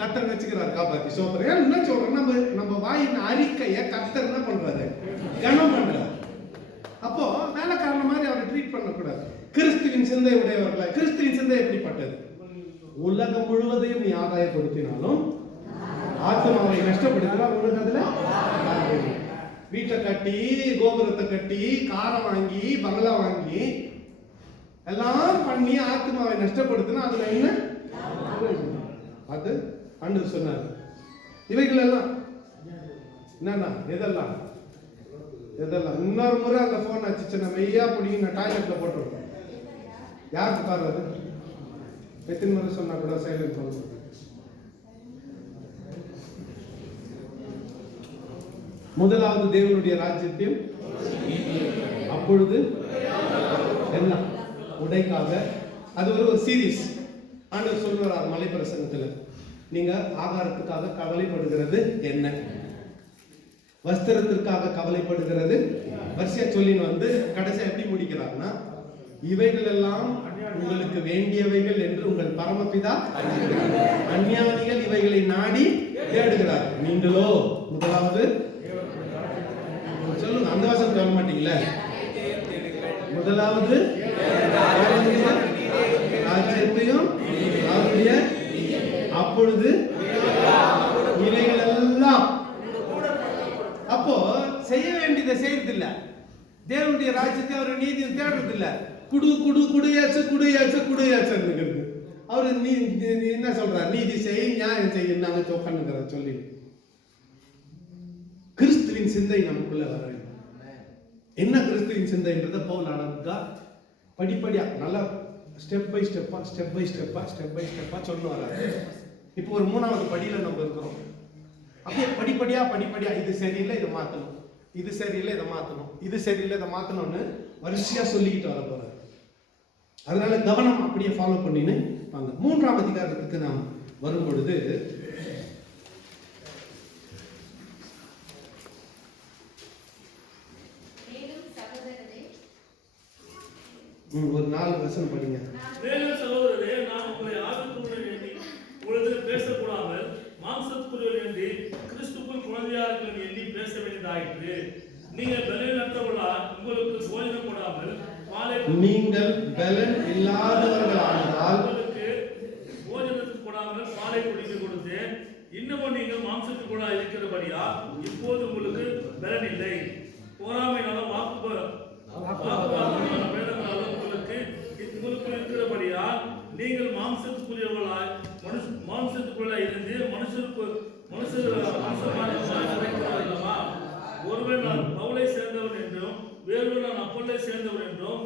கர்த்தர் வச்சுக்கிறார் காப்பாத்தி. சோத்திரம். என்ன சொல்றேன், நம்ம வாயின் அறிக்கைய கர்த்தர் என்ன பண்றாரு? கனம் பண்றாரு. அப்போ வேலைக்காரன மாதிரி அவரை ட்ரீட் பண்ணக்கூடாது. கிறிஸ்துவின் சிந்தை உடையவர்கள. கிறிஸ்துவின் சிந்தை எப்படிப்பட்டது? உலகம் முழுவதையும் நீ ஆதாயப்படுத்தினாலும் ஆத்மாவை நஷ்டப்படுத்தினா உனக்கு அதுல வீட்டை கட்டி, கோபுரத்தை கட்டி, காரை வாங்கி, பங்களா வாங்கி எல்லாம் பண்ணி ஆத்மாவை நஷ்டப்படுத்தினா அதுல என்ன? அது அன்று சொன்னார். இவைகள் எல்லாம் என்னன்னா எதெல்லாம் எதெல்லாம் இன்னொரு முறை அந்த போன் அடிச்சுன்னா மெய்யா பிடிங்கி நான் டாய்லெட்ல போட்டுருக்கேன். யாருக்கு பாருவது? எத்தனை முறை சொன்னா கூட சைலண்ட் பண்ண. முதலாவது தேவனுடைய ராஜ்யத்தையும் அப்பொழுது எல்லாம் உடைக்காக. அது ஒரு சீரீஸ். ஆண்டவர் சொல்றார் மலை பிரசங்கத்துல, நீங்க ஆகாரத்துக்காக கவலைப்படுகிறது என்ன, வஸ்திரத்திற்காக கவலைப்படுகிறது. வரிசையா சொல்லின்னு கடைசியா எப்படி முடிக்கிறார்னா, இவைகள் எல்லாம் உங்களுக்கு வேண்டியவைகள் என்று உங்கள் பரமபிதா அஞ்ஞானிகள் இவைகளை நாடி தேடுகிறார். நீங்களோ முதலாவது சொல்லுங்க, அந்த வாசம் சொல்ல மாட்டீங்களா? முதலாவது ராஜ்யத்தையும் அவருடைய அப்பொழுது இவைகள் எல்லாம். அப்போ செய்ய வேண்டியதை செய்யறது இல்ல. தேவனுடைய ராஜ்யத்தை அவர் நீதியை தேடுறது இல்ல. குடு குடு குடியாச்சு குடியாச்சு குடியாச்சு. அவரு என்ன சொல்றார்? நீதி செய், நியாயம் செய்ய நாங்க பண்ணுங்கிற சொல்லி. கிறிஸ்துவின் சிந்தை நமக்குள்ள வர வேண்டும். என்ன கிறிஸ்துவின் சிந்தைன்றத பவுல் அழகா படிப்படியா நல்லா ஸ்டெப் பை ஸ்டெப்பா சொல்ல வராரு. இப்போ ஒரு மூணாவது படியில நம்ம இருக்கிறோம். அப்படியே படிப்படியா இது சரியில்லை இதை மாத்தணும், இது சரியில்லை இதை மாத்தணும், இது சரியில்லை இதை மாத்தணும்னு வரிசையா சொல்லிக்கிட்டு வர போறாரு. அதனால கவனம் அப்படியே ஃபாலோ பண்ணின்னு வாங்க. மூன்றாம் அதிகாரத்துக்கு நாம் வரும் பொழுது ஒரு 4 வசனம் படிங்க. மேலும் சகோதரரே, நான் உங்களை ஆவிக்குரியவர் எண்ணி உங்களிடத்தில் பேசக்கூடாமல் மாம்சத்துக்குரியவர் என்று கிறிஸ்துக்குள் குழந்தையார்கள் எண்ணி பேச வேண்டியதாயிற்று. நீங்கள் பலனற்றவர்களால் உங்களுக்கு போஜனம் கூடாமல் நீங்கள் பலன் இல்லாதவர்களானதால் உங்களுக்கு போஜனத்துக்கு கூடாமல் பாலை குடிக்க கொடுத்தேன். இன்னமும் நீங்கள் மாம்சத்துக்குள்ளா இருக்கிறபடியா இப்போது உங்களுக்கு பலன் இல்லை. போராமையினாலும் வேதங்களாலும் உங்களுக்கு இருக்கிறபடியால் நீங்கள் மாம்சத்துக்குரியவர்களாய் மாம்சத்துக்குள்ளாய் இருந்து மனுஷர்களா. ஒருவர் நான் பவுலை சேர்ந்தவன் என்றும் வேறொரு நான் அப்பொல்லை சேர்ந்தவன் என்றும்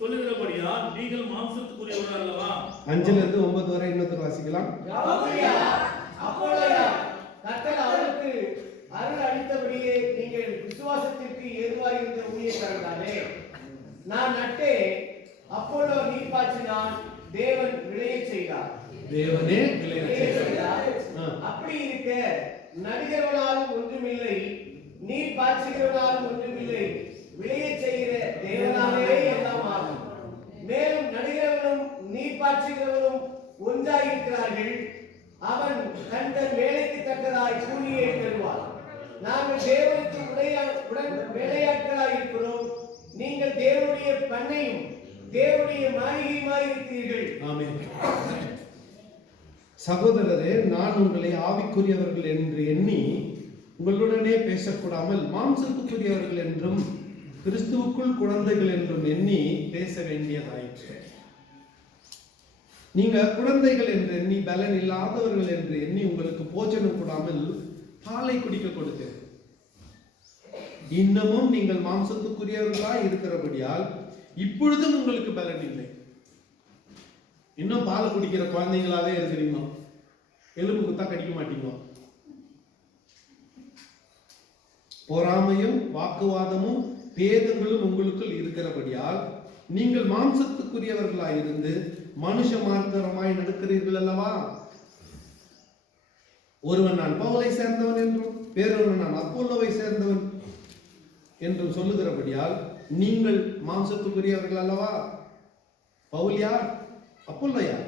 சொல்லுகிறபடியா நீங்கள் மாம்சத்துக்குரியவர்கள் அல்லவா? 5-9 வரை இன்னொரு வாசிக்கலாம். கர்த்தர் அவருக்கு அருள் அளித்தபடியே நீங்கள் விசுவாசத்திற்கு ஏதுவாக இருந்த ஊழியக்காரர்களே, நான் நட்டேன், அப்பொல்லோ நீர் பாய்ச்சினான், தேவன் விளையச் செய்தார். தேவனே விளையச் செய்தார். அப்படி இருக்க நடுகிறவனாலும் ஒன்றுமில்லை, நீர் பாய்ச்சுகிறவனாலும் ஒன்றுமில்லை, விளையச் செய்கிற தேவனாலே எல்லாம் ஆகும். மேலும் நடுகிறவனும் நீர் பாய்ச்சுகிறவனும் ஒன்றாயிருக்கிறார்கள். அவன் தன் வேலைக்கு தக்கதாய் கூலியை பெறுவார். நாங்கள் தேவனுக்கு உடன் வேலையாட்களாய் இருக்கிறோம். நீங்கள் தேவனுடைய பண்ணையும் தேவனுடைய மாளிகையுமாய் இருக்கிறீர்கள். ஆமென். சகோதரரே, நான் உங்களை ஆவிக்குரியவர்கள் என்று எண்ணி உங்களுடனே பேசக்கூடாமல் மாம்சத்துக்குரியவர்கள் என்றும் கிறிஸ்துவுக்குள் குழந்தைகள் என்றும் எண்ணி பேச வேண்டியதாயிற்று. நீங்க குழந்தைகள் என்று எண்ணி பலன் இல்லாதவர்கள் என்று எண்ணி உங்களுக்கு போஜனம் கூடாமல் பாலை குடிக்க கொடுத்தேன். இன்னமும் நீங்கள் மாம்சத்துக்குரியவர்களாய் இருக்கிறபடியால் இப்பொழுதும் உங்களுக்கு பலன் இல்லை. இன்னும் பால் குடிக்கிற குழந்தைங்களாவே இருக்கிறீங்க. எலும்பு குத்தா கடிக்க மாட்டீங்க. பொறாமையும் வாக்குவாதமும் பேதங்களும் உங்களுக்குள் இருக்கிறபடியால் நீங்கள் மாம்சத்துக்குரியவர்களாய் இருந்து மனுஷ மார்க்கமாய் நடக்கிறீர்கள் அல்லவா? ஒருவன் நான் பவுலை சேர்ந்தவன் என்றும் வேறொருவன் நான் அப்போலோவை சேர்ந்தவன் என்றும் சொல்லுகிறபடியால் நீங்கள் மாம்சத்துக்குரியவர்கள் அல்லவா? பவுல் யார்? அப்போலோ யார்?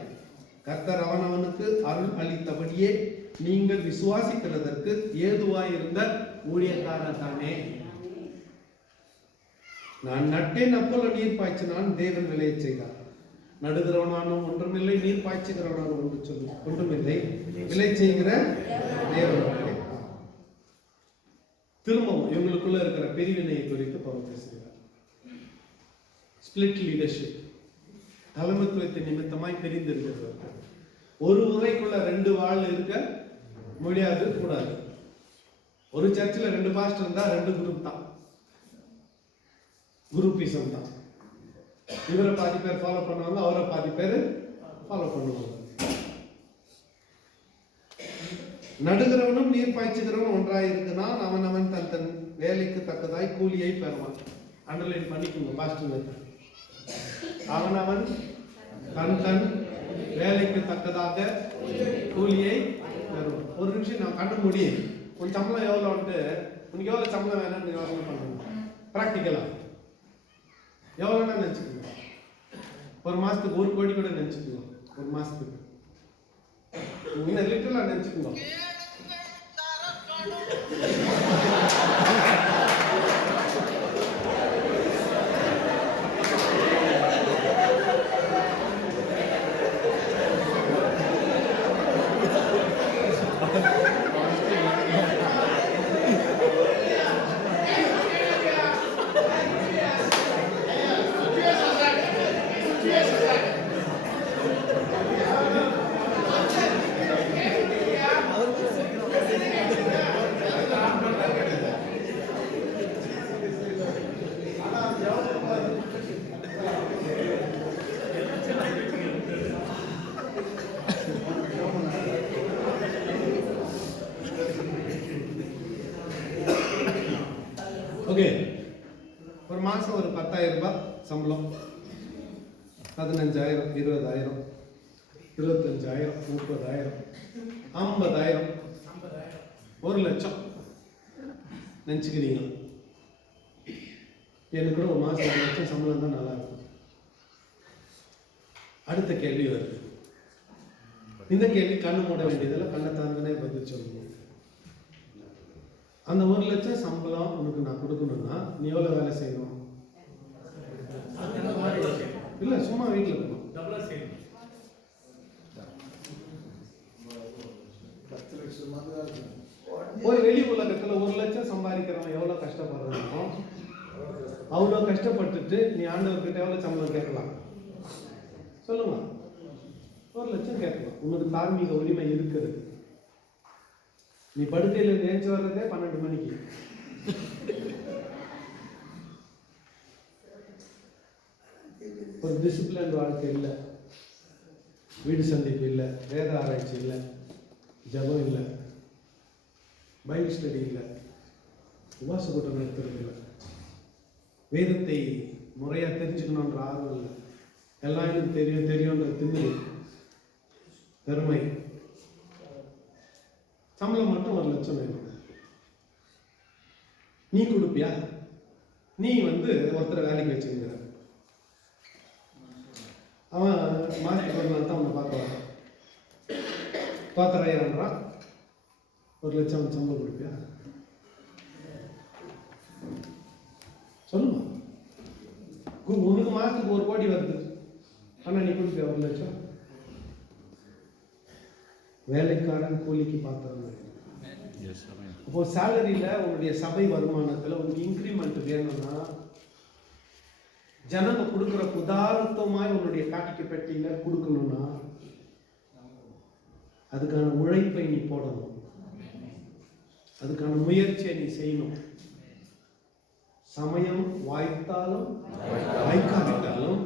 கர்த்தர் அவனவனுக்கு அருள் அளித்தபடியே நீங்கள் விசுவாசிக்கிறதற்கு ஏதுவாயிருந்த ஊழியக்காரர் தானே. நான் நட்டேன், அப்போலோ நீர் பாய்ச்சினான், தேவன் விளையச் செய்தார். நடுகிறவனானும் ஒன்றுமில்லை, நீர் பாய்ச்சுகிறவனானும் ஒன்றுமில்லை, விளை செய்கிற தேவன். திரும்பவும் இவங்களுக்குள்ள இருக்கிற பிரிவினையை குறித்து பவுல் பேசுகிறார். ஸ்பிளிட் லீடர்ஷிப், தலைமைத்துவத்தை நிமித்தமாய் பிரிந்திருக்கிறது. ஒரு உரைக்குள்ள 2 வாழ் இருக்க முடியாது, கூடாது. ஒரு சர்ச்சில் 2 பாஸ்டர் இருந்தா 2 குரூப் தான், குரூப்பிசம் தான். இவரை பாதி பேர் ஃபாலோ பண்ணுவாங்க, அவரை பாதி பேர் ஃபாலோ பண்ணுவாங்க. நடுகிறவனும் நீர் பாய்ச்சுகிறவனும் ஒன்றாயிருக்கிறான். அவன் தன் தன் வேலைக்கு தக்கதாய் கூலியை பெறுவான். அண்டர்லைன் பண்ணிக்கோங்க பாஸ்டர். அவன் தன் தன் வேலைக்கு தக்கதாக கூலியை பெறுவான். ஒரு நிமிஷம் நான் கண்ண முடியும். உன் சம்பளம் எவ்வளோன்ட்டு, உனக்கு எவ்வளோ சம்பளம் வேணும்னு யோசனை பண்ணணும். ப்ராக்டிக்கலா எவ்வளோன்னா நினச்சிக்கோங்க. ஒரு மாதத்துக்கு 1 கோடி கூட நினச்சிக்கோங்க. ஒரு மாதத்துக்கு இன்னும் லிட்டரலாக நினச்சிக்கோங்க. ஓகே, ஒரு மாதம் ஒரு 10,000 ரூபாய் சம்பளம், 15,000, 20,000, 25,000, 30,000, 50,000, 1 லட்சம் நினச்சிக்கிறீங்க. எனக்கு கூட ஒரு மாதம் 1 லட்சம் சம்பளம் தான் நல்லா இருக்கும். அடுத்த கேள்வி வருது. இந்த கேள்வி கண்ணு மூட வேண்டியதில்லை, கண்ணை தானே பதில் சொல்லணும். அந்த 1 லட்சம் சம்பளம் உனக்கு நான் கொடுக்கணும்னா நீ எவ்வளோ வேலை செய்யணும்? இல்லை, சும்மா வீட்டில் இருக்கணும். போய் வெளி உலகத்தில் 1 லட்சம் சம்பாதிக்கிறவன் எவ்வளோ கஷ்டப்படுறானோ அவ்வளோ கஷ்டப்பட்டுட்டு நீ ஆண்டவர்கிட்ட எவ்வளோ சம்பளம் கேட்கலாம் சொல்லுங்க? 1 லட்சம் கேட்கலாம். உனக்கு தார்மீக உரிமை இருக்குது. நீ படுக்கையில் நேர்ச்சி வர்றதே 12 மணிக்கு. ஒரு டிசிப்ளின் வாழ்க்கை இல்லை, வீடு சந்திப்பு இல்லை, வேத ஆராய்ச்சி இல்லை, ஜபம் இல்லை, பைபிள் ஸ்டடி இல்லை, உபாச கூட்டம் நடத்துறது இல்லை, வேதத்தை முறையாக தெரிஞ்சுக்கணுன்ற ஆர்வம் இல்லை. எல்லாம் எனக்கு தெரியும் தெரியும்ன்ற திமிரு, பெருமை. சம்பளம் மட்டும் 1 லட்சம் வேணும். நீ கொடுப்பியா? நீ ஒருத்தரை வேலைக்கு வச்சுக்கிற, அவன் மாசத்துக்கு 1 நாள் தான் அவனை பார்க்க வரான். பாத்திரையான்றான், 1 லட்சம் சம்பளம் கொடுப்பியா? சொல்லுமா. உனக்கு மாசத்துக்கு 1 கோடி வருது, ஆனா நீ கொடுப்பியா 1 லட்சம்? வேலைக்காரன் கூலிக்கு பாத்திரம். அப்போ சேலரியில உன்னுடைய சபை வருமானத்துல உனக்கு இன்க்ரிமெண்ட் வேணும்னா, ஜனங்க கொடுக்குற உதாரணமாய் உன்னுடைய காட்டிக்கு பெட்டியில கொடுக்கணும்னா, அதுக்கான உழைப்பை நீ போடணும், அதுக்கான முயற்சியை நீ செய்யணும். சமயம் வாய்த்தாலும் வாய்க்காவிட்டாலும்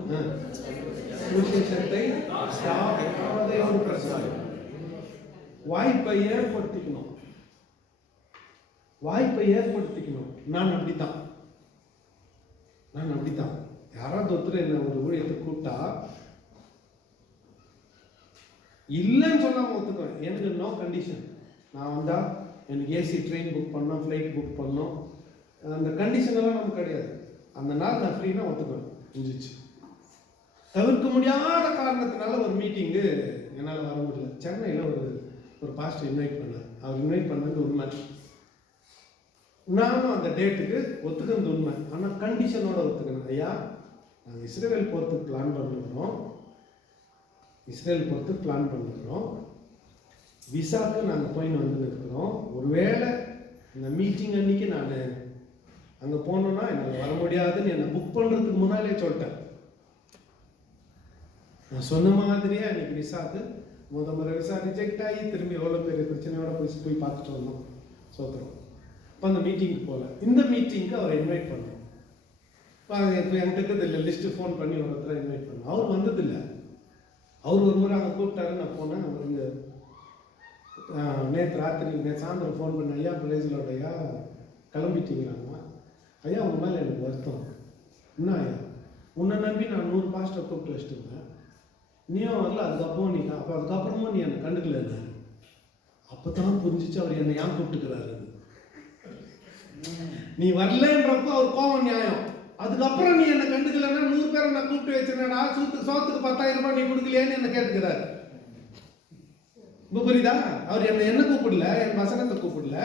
சுவிசேஷத்தை வாய்ப்பை ஏற்படுத்திக்கணும், வாய்ப்பை ஏற்படுத்திக்கணும். நான் அப்படித்தான். யாராவது ஒருத்தர் என்ன ஒரு ஊழியத்தை கூப்பிட்டா இல்லைன்னு சொல்லாம ஒத்துக்குவேன். எனக்கு நோ கண்டிஷன். நான் வந்தா எனக்கு ஏசி ட்ரெயின் புக் பண்ணோம், ஃப்ளைட் புக் பண்ணோம், அந்த கண்டிஷன் எல்லாம் நமக்கு கிடையாது. அந்த நாள் நான் ஃப்ரீனா ஒத்துக்குவேன். புரிஞ்சிச்சு. தவிர்க்க முடியாத காரணத்தினால ஒரு மீட்டிங்கு என்னால் வர முடியல. சென்னையில் ஒரு பாஸ்டர் இன்வைட் பண்ணார். அவர் இன்வைட் பண்ணது உண்மை, நானும் அந்த டேட்டுக்கு ஒத்துக்கிறது உண்மை. ஆனால் கண்டிஷனோட ஒத்துக்கணும். ஐயா, நாங்கள் இஸ்ரேல் போகிறதுக்கு பிளான் பண்ணுறோம், விசாவுக்கு நாங்கள் போயின்னு இருக்கிறோம். ஒருவேளை இந்த மீட்டிங் அன்னைக்கு நான் அங்கே போனோன்னா என்னால் வர முடியாதுன்னு என்னை புக் பண்ணுறதுக்கு முன்னாலே சொல்லிட்டேன். நான் சொன்ன மாதிரியே அன்னைக்கு விசாவுக்கு முறை விசா ரிஜெக்ட் ஆகி திரும்பி எவ்வளோ பெரிய பிரச்சனையோட போய் பார்த்துட்டு வந்தோம். சோத்திரம். இப்போ அந்த மீட்டிங்க்கு போகல. இந்த மீட்டிங்க்கு அவரை இன்வைட் பண்ணோம். இப்போ என்கிட்ட இல்லை லிஸ்ட்டு ஃபோன் பண்ணி ஒருத்தரை இன்வைட் பண்ணோம். அவர் வந்ததில்லை. அவர் ஒரு முறை அங்கே கூப்பிட்டாரு, நான் போனேன். அவர் இங்கே நேற்று சாயந்தரம் ஃபோன் பண்ண, ஐயா பிரேசிலோட ஐயா கிளம்பிட்டீங்களாம்மா? ஐயா உங்க மேலே எனக்கு வருத்தம். என்ன ஐயா, உன்னை நம்பி நான் 100 பாஸ்டர் கூப்பிட்டு வச்சுட்டுருந்தேன், நீயும் வரல. அதுக்கப்புறமும் நீ என்னை கண்டுக்கல. அப்போ தான் புரிஞ்சிச்சு அவர் என்னை ஏன் கூப்பிட்டுக்கிறாரு. நீ வரலன்றப்போ அவர் கோவம் நியாயம். அதுக்கப்புறம் நீ என்னை கண்டுக்கலன்னா 100 பேரை நான் கூப்பிட்டு வச்சிருந்தேடா, சோத்துக்கு 10,000 ரூபாய் நீ கொடுக்கலையேன்னு என்ன கேட்டுக்கிறாரு. இப்போ புரியுதா? அவர் என்ன கூப்பிடல, என் வசனத்தை கூப்பிடல.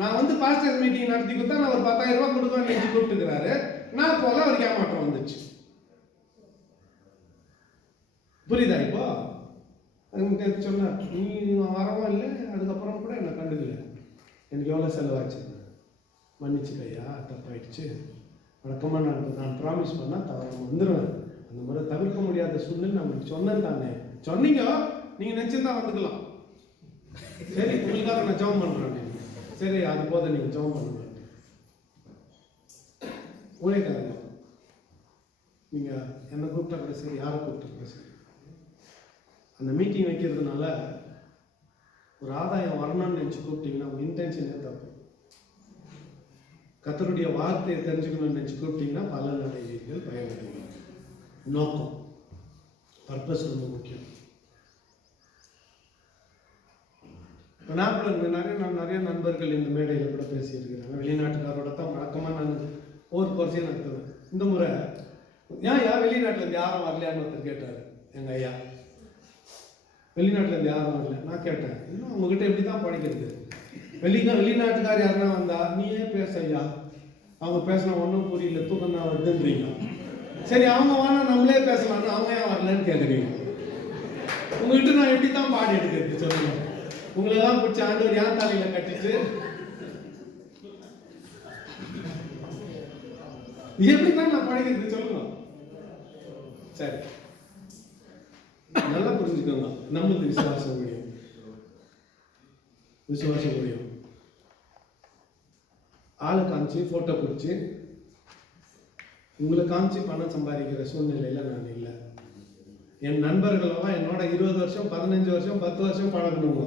நான் பாஸ்டர் மீட்டிங் நடத்தி கொடுத்தா நான் ஒரு 10,000 ரூபாய் கொடுக்கணும்னு நினைச்சு கூப்பிட்டுக்கிறாரு. நான் போல அவருக்கு ஏமாற்றம் வந்துச்சு. புரியுதா? இப்போ சொன்னார், நீ வரவும் இல்லை, அதுக்கப்புறம் கூட என்னை கண்டுக்கல, எனக்கு எவ்வளோ செலவாச்சு, மன்னிச்சுக்கையா, தப்பாயிடுச்சு, வழக்கமாக நான் ப்ராமிஸ் பண்ணால் வந்துடுவேன். அந்த முறை தவிர்க்க முடியாத சூழ்நிலை நான் சொன்னேன் தானே. சொன்னீங்க, நீங்கள் நினச்சிருந்தா வந்துக்கலாம். சரி, உங்களுக்காக நான் ஜெபம் பண்ணுறேன். சரி, அது போத நீங்கள் ஜெபம் பண்ணுங்க. ஊழியக்காரங்க, நீங்கள் என்னை கூப்பிட்டா கூட சரி, யாரை கூப்பிட்டா கூட சரி, அந்த மீட்டிங் வைக்கிறதுனால ஒரு ஆதாயம் வரணும்னு நினச்சி கூப்பிட்டீங்கன்னா உங்கள் இன்டென்ஷனே தப்பு. கர்த்தருடைய வார்த்தையை தெரிஞ்சுக்கணும்னு நினச்சி கூப்பிட்டீங்கன்னா பலன் அடைவீர்கள், பயனடைவீர்கள். நோக்கம், பர்பஸ் ரொம்ப முக்கியம். நான் நிறைய நண்பர்கள் இந்த மேடையில் கூட பேசியிருக்கிறாங்க. வெளிநாட்டுக்காரோட தான் வழக்கமாக நான் ஒவ்வொரு கோர்ஸையும் நடத்துவேன். இந்த முறை ஏன் வெளிநாட்டிலேருந்து யாரும் வரலையான்னு ஒருத்தர் கேட்டார். எங்கள் ஐயா வெளிநாட்டிலேருந்து யாரும் வரல. நான் கேட்டேன், இன்னும் உங்ககிட்ட எப்படி தான் படிக்கிறது? வெளிநாட்டுக்கார் யாருன்னா வந்தா நீயே பேச ஐயா, அவங்க பேசினா ஒன்றும் புரியல, தூக்கம் தான் வருதுன்றீங்க. சரி, அவங்க வாங்க நம்மளே பேசலாம்னு அவங்க ஏன் வரலன்னு கேட்குறீங்க. உங்ககிட்ட நான் எப்படி தான் பாடி எடுக்கிறது சொல்லுங்க? உங்களெல்லாம் பிடிச்ச ஆண்டவர் ஏன் தலையில கட்டிட்டு எப்படிதான் நான் படிக்கிறது சொல்லுங்க? சரி, நல்லா புரிஞ்சுக்கோங்க. நம்மளுக்கு விசுவாசம் முடியும். ஆளை காமிச்சு போட்டோ பிடிச்சி உங்களை காமிச்சு பணம் சம்பாதிக்கிற சூழ்நிலையில நான் இல்லை. என் நண்பர்களெல்லாம் என்னோட 20 வருஷம் 15 வருஷம் 10 வருஷம் பழகணுங்க.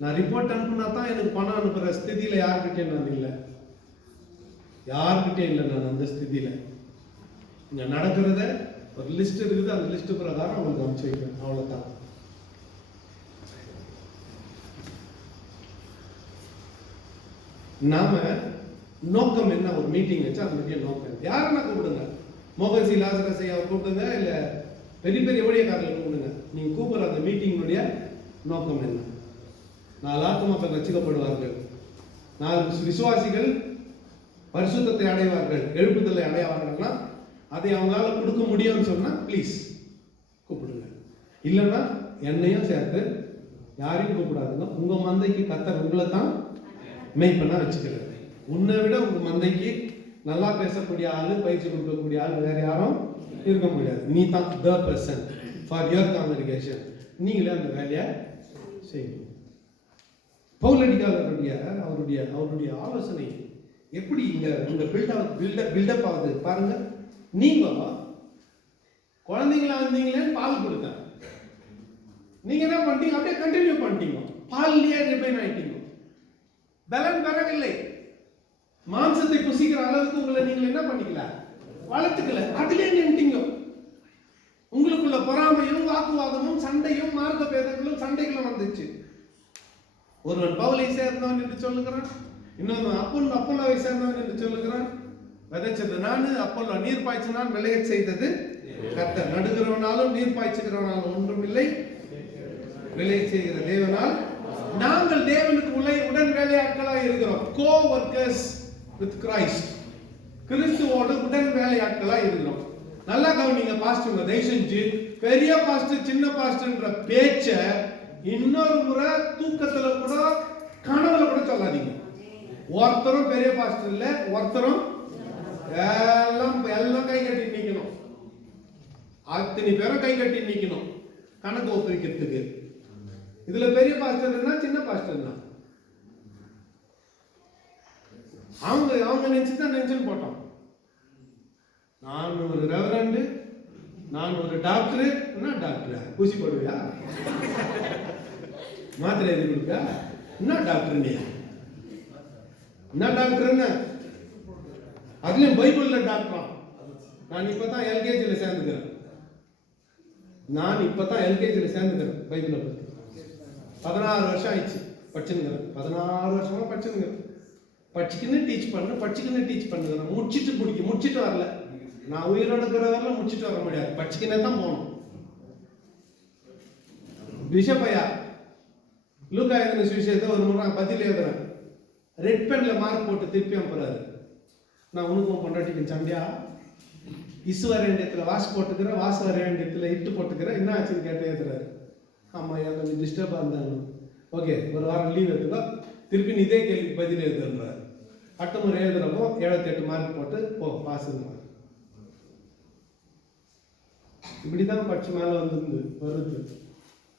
நான் ரிப்போர்ட் அனுப்புனா தான் எனக்கு பணம் அனுப்புற ஸ்திதியில யாருக்கிட்டே நான் இல்லை. நான் அந்த ஸ்திதியில இங்க நடக்கிறத ஒரு லிஸ்ட் இருக்குது, அந்த லிஸ்ட் பிரகாரம் உங்களுக்கு அனுப்பிச்சு வைக்கிறேன், அவ்வளவுதான். நாம நோக்கம் என்ன? ஒரு மீட்டிங் வச்சு அதனுடைய நோக்கம் யாருன்னா கூப்பிடுங்க, மோகன்சி லாசரஸை அவர் கூப்பிடுங்க, இல்ல பெரிய பெரிய ஊழியக்காரர்கள் கூப்பிடுங்க. நீங்க கூப்பிடுற அந்த மீட்டிங்கினுடைய நோக்கம் என்ன? 4 ஆத்துமாக்கள் ரட்சிக்கப்படுவார்கள், 4 விசுவாசிகள் பரிசுத்தத்தை அடைவார்கள், எழுப்புதலை அடைவார்கள்னா அதை அவங்களால கொடுக்க முடியும்னு சொன்னா ப்ளீஸ் கூப்பிடுங்க. இல்லைன்னா என்னையும் சேர்த்து யாரையும் கூப்பிடாதுங்க. உங்க மந்தைக்கு கர்த்தர் உங்களை தான் மேய்ப்பனா வச்சுக்கிறாரு. உன்னை விட உங்க மந்தைக்கு நல்லா பேசக்கூடிய ஆளு, பயிற்சி கொடுக்கக்கூடிய ஆள் வேற யாரும் இருக்க முடியாது. நீ தான் the person for your congregation. நீங்களே அந்த வேலையை செய்யணும். பவுலடிக்காரருடைய அவருடைய ஆலோசனை எப்படி இங்க பில்டப் ஆகுது பாருங்க. நீங்க குழந்தைங்களா இருந்தீங்களேன்னு பால் கொடுத்தேன், நீங்க என்ன பண்ணிட்டீங்க? அப்படியே கண்டினியூ பண்ணிட்டீங்க, பால்லயே ரிபைன் ஆயிட்டீங்க, பலன் பெறவில்லை. மாம்சத்தை புசிக்கிற அளவுக்கு உங்களை நீங்க என்ன பண்ணிக்கல, வளர்த்துக்கல, அதிலே நின்றுட்டீங்க. உங்களுக்குள்ள பொறாமையும் வாக்குவாதமும் சண்டையும் மார்க்க பேதங்களும் சண்டைகளும் வந்துச்சு. ஒருவன் பவுலை சேர்ந்தவன் என்று சொல்லுகிறான், இன்னொரு அப்போலோவை சேர்ந்தவன் என்று சொல்லுகிறான். விதைச்சது நானு, அப்போலோ நீர் பாய்ச்சினான், விளைய செய்தது கர்த்தர். நடுகிறவனாலும் நீர் பாய்ச்சுகிறவனாலும் ஒன்றும் இல்லை, விளைய செய்கிற தேவனால். நாங்கள் தேவனுக்கு உடன் வேலையாட்களாக இருக்கிறோம். கோ ஒர்க்கர்ஸ் வித் கிரைஸ்ட். கிறிஸ்துவோடு உடன் வேலையாட்களாக இருக்கிறோம். நல்லா கவனிங்க பாஸ்டர், தயவு செஞ்சு பெரிய பாஸ்டர் சின்ன பாஸ்டர்ன்ற பேச்ச இன்னொரு முறை தூக்கத்துல கூட கனவுல கூட சொல்லாதீங்க. ஒருத்தரும் பெரிய பாஸ்டர் இல்ல, ஒருத்தரும் எல்லாம் கை கட்டி நிக்கணும். அத்தனை பேரும் கை கட்டி நிக்கணும் கணக்கு ஒப்பிக்கிறதுக்கு. இதுல பெரிய பாஸ்டர்னா சின்ன பாஸ்டர்னா அவங்க நினைச்சுதான் நினைச்சுன்னு போட்டோம். நான் ஒரு ரெவரண்ட், நான் ஒரு டாக்டர். என்ன டாக்டரா? ஊசி போடுவியா? மாத்திரை எழுதி கொடுக்க? என்ன டாக்டர் நீ? என்ன டாக்டர்? என்ன அதுலயும் பைபிள்ல டாக்டர். நான் இப்பதான் எல்கேஜில சேர்ந்துக்கிறேன். பைபிளை பத்தி 16 வருஷம் ஆயிடுச்சு படிச்சுங்கிறேன். 16 வருஷமா படிச்சுங்கிறேன். படிச்சுக்கின்னு டீச் பண்ணுறேன். முடிச்சுட்டு வரல. நான் உயிரோட இருக்கிற வரல முடிச்சுட்டு வர முடியாது, படிச்சுக்கினே தான் போகணும். பிஷப்பையா லூக்கா எழுதின சுவிசேஷத்தை ஒரு முறை பதில் எழுதுறேன், ரெட் பென்ல மார்க் போட்டு திருப்பி அனுப்புறாரு. நான் உனக்கும் பொண்டாட்டிக்கு சண்டையா? இசு வர வேண்டியத்துல வாசு போட்டுக்கிறேன், வாசு வர வேண்டியத்துல இட்டு போட்டுக்கிறேன், என்ன ஆச்சுன்னு கேட்டு எழுதுறாரு. ஆமா ஐயா கொஞ்சம் டிஸ்டர்பா இருந்தாங்க. ஓகே, ஒரு வாரம் லீவ் எடுத்துக்கோ, திருப்பி இதே கேள்விக்கு பதில் எழுதுறாரு. அடுத்த முறை எழுதுறப்போ 78 மார்க் போட்டு போ பாஸ். இப்படிதான் படிச்சு மேல வருது.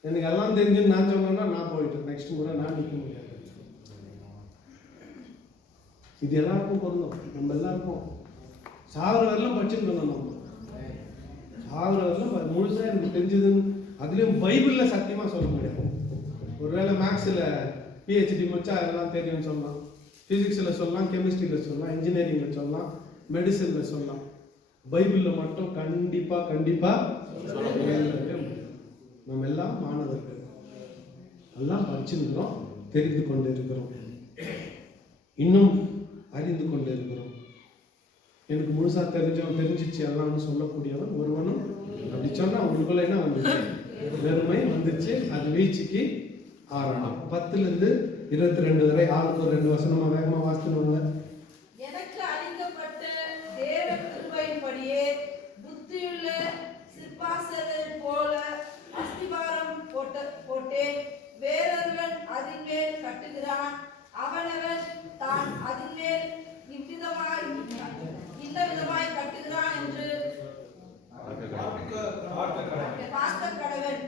எனக்கு எல்லாம் தெரிஞ்சுன்னு நான் சொன்னேன்னா நான் போயிட்டேன். நெக்ஸ்ட் முறை நான் நிற்க முடியாது. இது எல்லாருக்கும் பொருந்தும். நம்ம எல்லாருக்கும் சாவர வரலாம் படிச்சுட்டு நம்ம சாவர வரலாம் முழுசா எனக்கு தெரிஞ்சதுன்னு. அதுலயும் பைபிள்ல சத்தியமா சொல்ல முடியாது. ஒருவேளை மேக்ஸ்ல பிஹெச்டி முடிச்சா எல்லாம் தெரியும்னு சொல்லலாம், பிசிக்ஸ்ல சொல்லலாம், கெமிஸ்ட்ரியில சொல்லலாம், இன்ஜினியரிங்ல சொல்லலாம், மெடிசன்ல சொல்லலாம். பைபிள்ல மட்டும் கண்டிப்பா நம்ம எல்லாம் மாணவர்கள் எல்லாம் படிச்சிருக்கிறோம், தெரிந்து கொண்டு இருக்கிறோம், இன்னும் அறிந்து கொண்டு இருக்கிறோம். எனக்கு முழுசா தெரிஞ்சிச்சு எல்லாம்னு சொல்லக்கூடியவன் ஒருவனும் அப்படி சொன்னா உங்களுக்குள்ள என்ன வந்துச்சு? வெறுமை வந்துச்சு. அது வீழ்ச்சிக்கு ஆரம்பம். 10லிருந்து 22 வரை ஆளுக்கு ஒரு 2 வசனமா வேகமா வாசிக்கணுங்க. எனக்கு அளிக்கப்பட்ட தேவ கிருபையின்படியே புத்தியுள்ள சிற்பாசகரைப் போல அஸ்திபாரம் போட்டேன். வேறொருவன் அதின் மேல் கட்டுகிறான், அவனவன் தான் அதின் மேல் இந்த விதமாய் கட்டுகிறான் என்று பார்க்க கடவன்.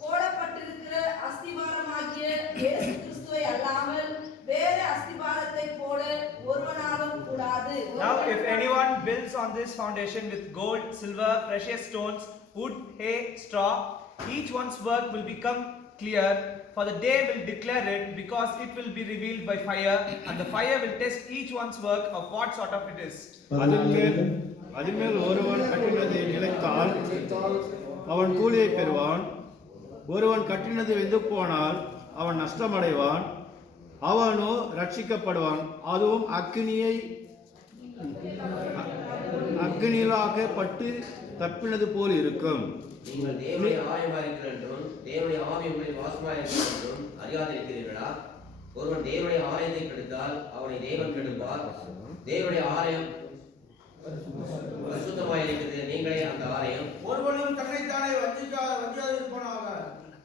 போடப்பட்டிருக்கிற அஸ்திபாரமாகிய இயேசு கிறிஸ்துவை அல்லாமல் வேறு அஸ்திபாரத்தை போட ஒருவனாலும் கூடாது. Now if anyone builds on this foundation with gold, silver, precious stones, wood, hay, straw, each one's work will become clear, for the day will declare it, because it will be revealed by fire, and the fire will test each one's work of what sort of it is. அதின்மேல் ஒருவன் கட்டினதை நிலைத்தால் அவன் கூலியை பெறுவான். ஒருவன் கட்டினது வெந்து போனால் அவன் நஷ்டமடைவான், அவனோ ரட்சிக்கப்படுவான். அதுவும் அக்னியிலாகப்பட்டு தப்பினது போல் இருக்கும். நீங்கள் தேவனுடைய ஆலயமாக இருக்கிற என்றும் தேவனுடைய ஆவி உங்களில் வாசமாக இருக்கிற என்றும் அறியாதிருக்கிறீர்களா? ஒருவன் தேவனுடைய ஆலயத்தை கெடுத்தால் அவனை தேவன் கெடுப்பார். தேவனுடைய ஆலயம் பரிசுத்தமாக இருக்கிறது, நீங்களே அந்த ஆலயம். ஒருவனும் தன்னைத்தானே வஞ்சியாதிருப்பானாக.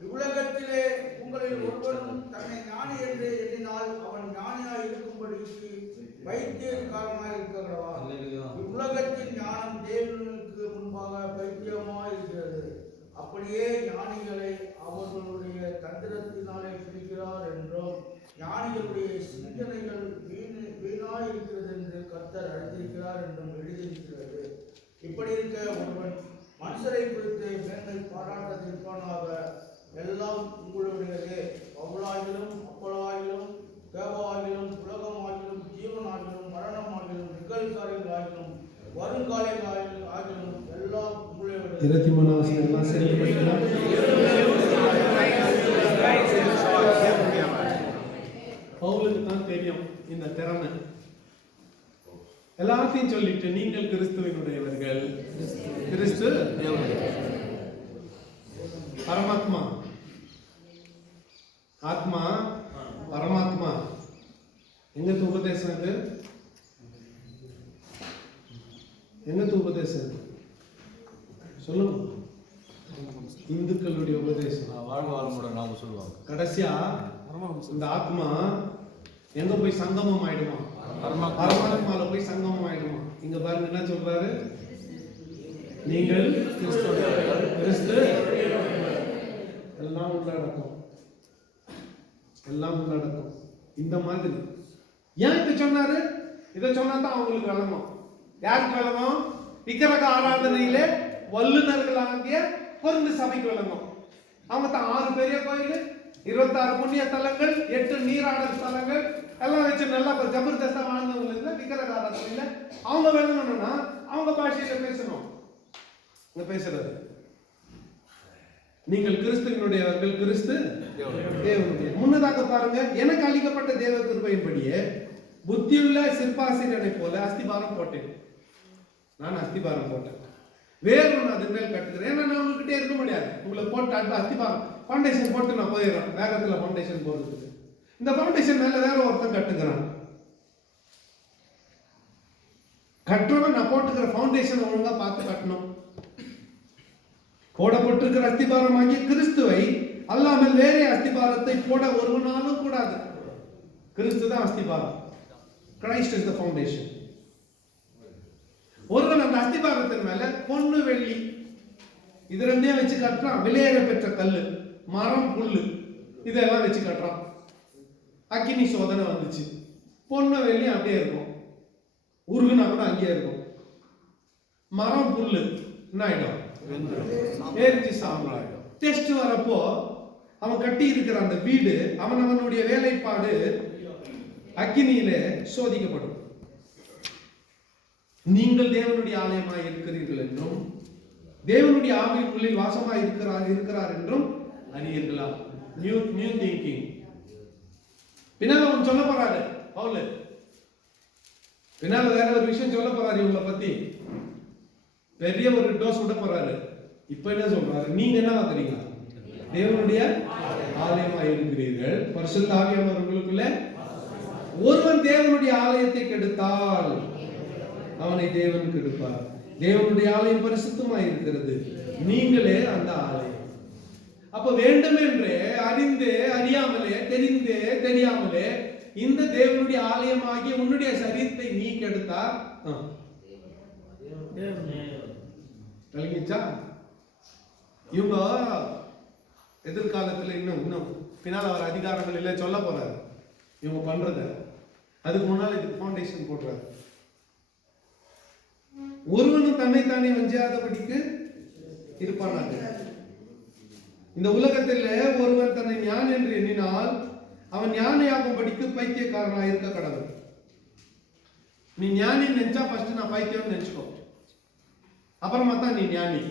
இவ்வுலகத்திலே உங்களில் ஒருவனும் தன்னை ஞானி என்று எண்ணினால் அவன் ஞானியாய் இருக்கும்படிக்கு பைத்தியக்காரனாய் இருக்கிறவா. இவ்வுலகத்தின் ஞானம் தேவனுக்கு முன்பாக பைத்தியமாய் இருக்கிறது. அப்படியே ஞானிகளை அவர்களுடைய தந்திரத்தினாலே பிடிக்கிறார் என்றும் ஞானிகளுடைய சிந்தனைகள் வீணாய் இருக்கிறது என்று கர்த்தர் அழைத்திருக்கிறார் என்றும் எழுதியிருக்கிறது. இப்படி இருக்க ஒருவன் மனுஷரை குறித்து மேன்மை பாராட்டாதிருப்பானாக. எல்லாம் உங்களுடையதே. பவுலாகிலும் அப்போலாகிலும் தேவாகிலும் உலகமாகிலும் ஜீவனாகிலும் மரணமாகிலும் நிகழ்காரியங்களாகிலும் வருங்காலங்களாகிலும் எல்லாம் உங்களுடையது. 23 வசனம் எல்லாம் சேர்ந்து படிக்கலாம். பவுலுக்கு தான் தெரியும் இந்த திறமை. எல்லாத்தையும் சொல்லிட்டு நீங்கள் கிறிஸ்துவினுடையவர்கள், கிறிஸ்து பரமாத்மா, ஆத்மா பரமாத்மா. எங்க உபதேசம் இது? எங்க உபதேசம் சொல்லுங்க. இந்துக்களுடைய உபதேசம். வாழ்க வளமுடன் நாம சொல்லுவாங்க. கடைசியா இந்த ஆத்மா எங்க போய் சங்கமம் ஆயிடுமா? பரமாத்மால போய் சங்கமம் ஆயிடுமா? இங்க பாருங்க என்ன சொல்றாரு, நீங்கள் கிறிஸ்து எல்லாம் உள்ளடக்கம், எல்லாம் உள்ளடக்கம். இந்த மாதிரி ஏன் இதை சொன்னாரு? இதை சொன்னா தான் அவங்களுக்கு விளங்கும். யாருக்கு விளங்கும்? விக்கிரக ஆராதனையிலே வல்லுநர்களாகிய பொருந்து சபைக்கு விளங்கும். அவங்க தான் 6 பெரிய கோயில், 26 புண்ணிய தலங்கள், 8 நீராடல் ஸ்தலங்கள் எல்லாம் வச்சு நல்லா ஜபர்தஸ்தா வாழ்ந்தவங்களுக்கு விக்கிரக ஆராதனையில அவங்க விளங்கணும்னா அவங்க பாஷையில பேசணும். இங்க பேசுறது நீங்கள் கிறிஸ்துவினுடையவர்கள், கிறிஸ்து தேவனுடைய. முன்னதாக பாருங்க, எனக்கு அளிக்கப்பட்ட தேவ கிருபையின்படியே புத்தியுள்ள சிற்பாசிரியனை போல அஸ்திபாரம் போட்டேன். நான் அஸ்திபாரம் போட்டேன், வேறொன்று அது மேல் கட்டுகிறேன். ஏன்னா நான் உங்ககிட்ட இருக்க முடியாது. உங்களை போட்டு அஸ்திபாரம் ஃபவுண்டேஷன் போட்டு நான் போயிடுறேன். வேகத்துல ஃபவுண்டேஷன் போடுறதுக்கு இந்த ஃபவுண்டேஷன் மேல வேற ஒருத்தன் கட்டுக்கிறான். கட்டுறவன் நான் போட்டுக்கிற ஃபவுண்டேஷன் ஒழுங்கா பார்த்து கட்டணும். போடப்பட்டிருக்கிற அஸ்திபாரமாகிய கிறிஸ்துவை அல்லாமல் வேற அஸ்திபாரத்தை போட ஒருவனாலும் கூடாது. கிறிஸ்து தான் அஸ்திபாரம். Christ is the foundation. ஒருவன் அந்த அஸ்திபாரத்தின் மேல பொண்ணு வெள்ளி இது ரெண்டையும் வச்சு கட்டுறான். விலையேற பெற்ற கல்லு, மரம், புல்லு இதெல்லாம் வச்சு கட்டுறான். அக்கினி சோதனை வந்துச்சு, பொண்ணு வெள்ளி அப்படியே இருக்கும், உருகுனா கூட அங்கேயே இருக்கும். மரம், புல்லு என்ன ஆயிடும்? எரிஞ்சு சாம்பலாயிடும். டெஸ்ட் வரப்போ அவன் கட்டி இருக்கிற அந்த வீடு, அவனுடைய வேலைப்பாடு அக்கினியிலே சோதிக்கப்படும். நீங்கள் தேவனுடைய ஆலயமாய் இருக்கிறீர்கள் என்றும் தேவனுடைய ஆவி உள்ளில் வாசமாய் இருக்கிறார் என்றும் அறியீர்களா? New thinking. பின்னால அவன் சொல்ல போறாரு பவுல், பின்னால வேற ஒரு விஷயம் சொல்ல போறாரு இவங்களை பத்தி. பெரிய ஒரு டோஸ் விட போறாரு. இப்ப என்ன சொல்றாரு? நீங்க என்ன வாங்குறீங்க? தேவனுடைய ஆலயமாய் இருக்கிறீர்கள், பரிசுத்த ஆவியானவர்களுக்குள்ள. ஒருவன் தேவனுடைய ஆலயத்தை கெடுத்தால் அவனை தேவன் கெடுப்பார். தேவனுடைய ஆலயம் பரிசுத்தமாய் இருக்கிறது, நீங்களே அந்த ஆலயம். அப்ப வேண்டுமென்றே, அறிந்தே அறியாமலே, தெரிந்தே தெரியாமலே இந்த தேவனுடைய ஆலயமாகிய உன்னுடைய சரீரத்தை நீ கெடுத்தா விளங்கிச்சா? இவங்க எதிர்காலத்துல இன்னும் பின்னால் அவர் அதிகாரங்கள் இல்லை சொல்ல போறாரு இவங்க பண்றத. அதுக்கு முன்னால் இதுக்கு ஃபவுண்டேஷன் போடுறாரு. ஒருவனும் தன்னைத்தானே வஞ்சாதபடிக்கு இருப்பானாக. இந்த உலகத்தில் ஒருவன் தன்னை ஞான் என்று எண்ணினால் அவன் ஞானியாகும்படிக்கு பைத்தியக்காரனாக இருக்க கடவுள். நீ ஞானி நினைச்சா ஃபர்ஸ்ட் நான் பைத்தியம் நினைச்சுக்கோ, அப்புறமா தான் நீ ஞானி.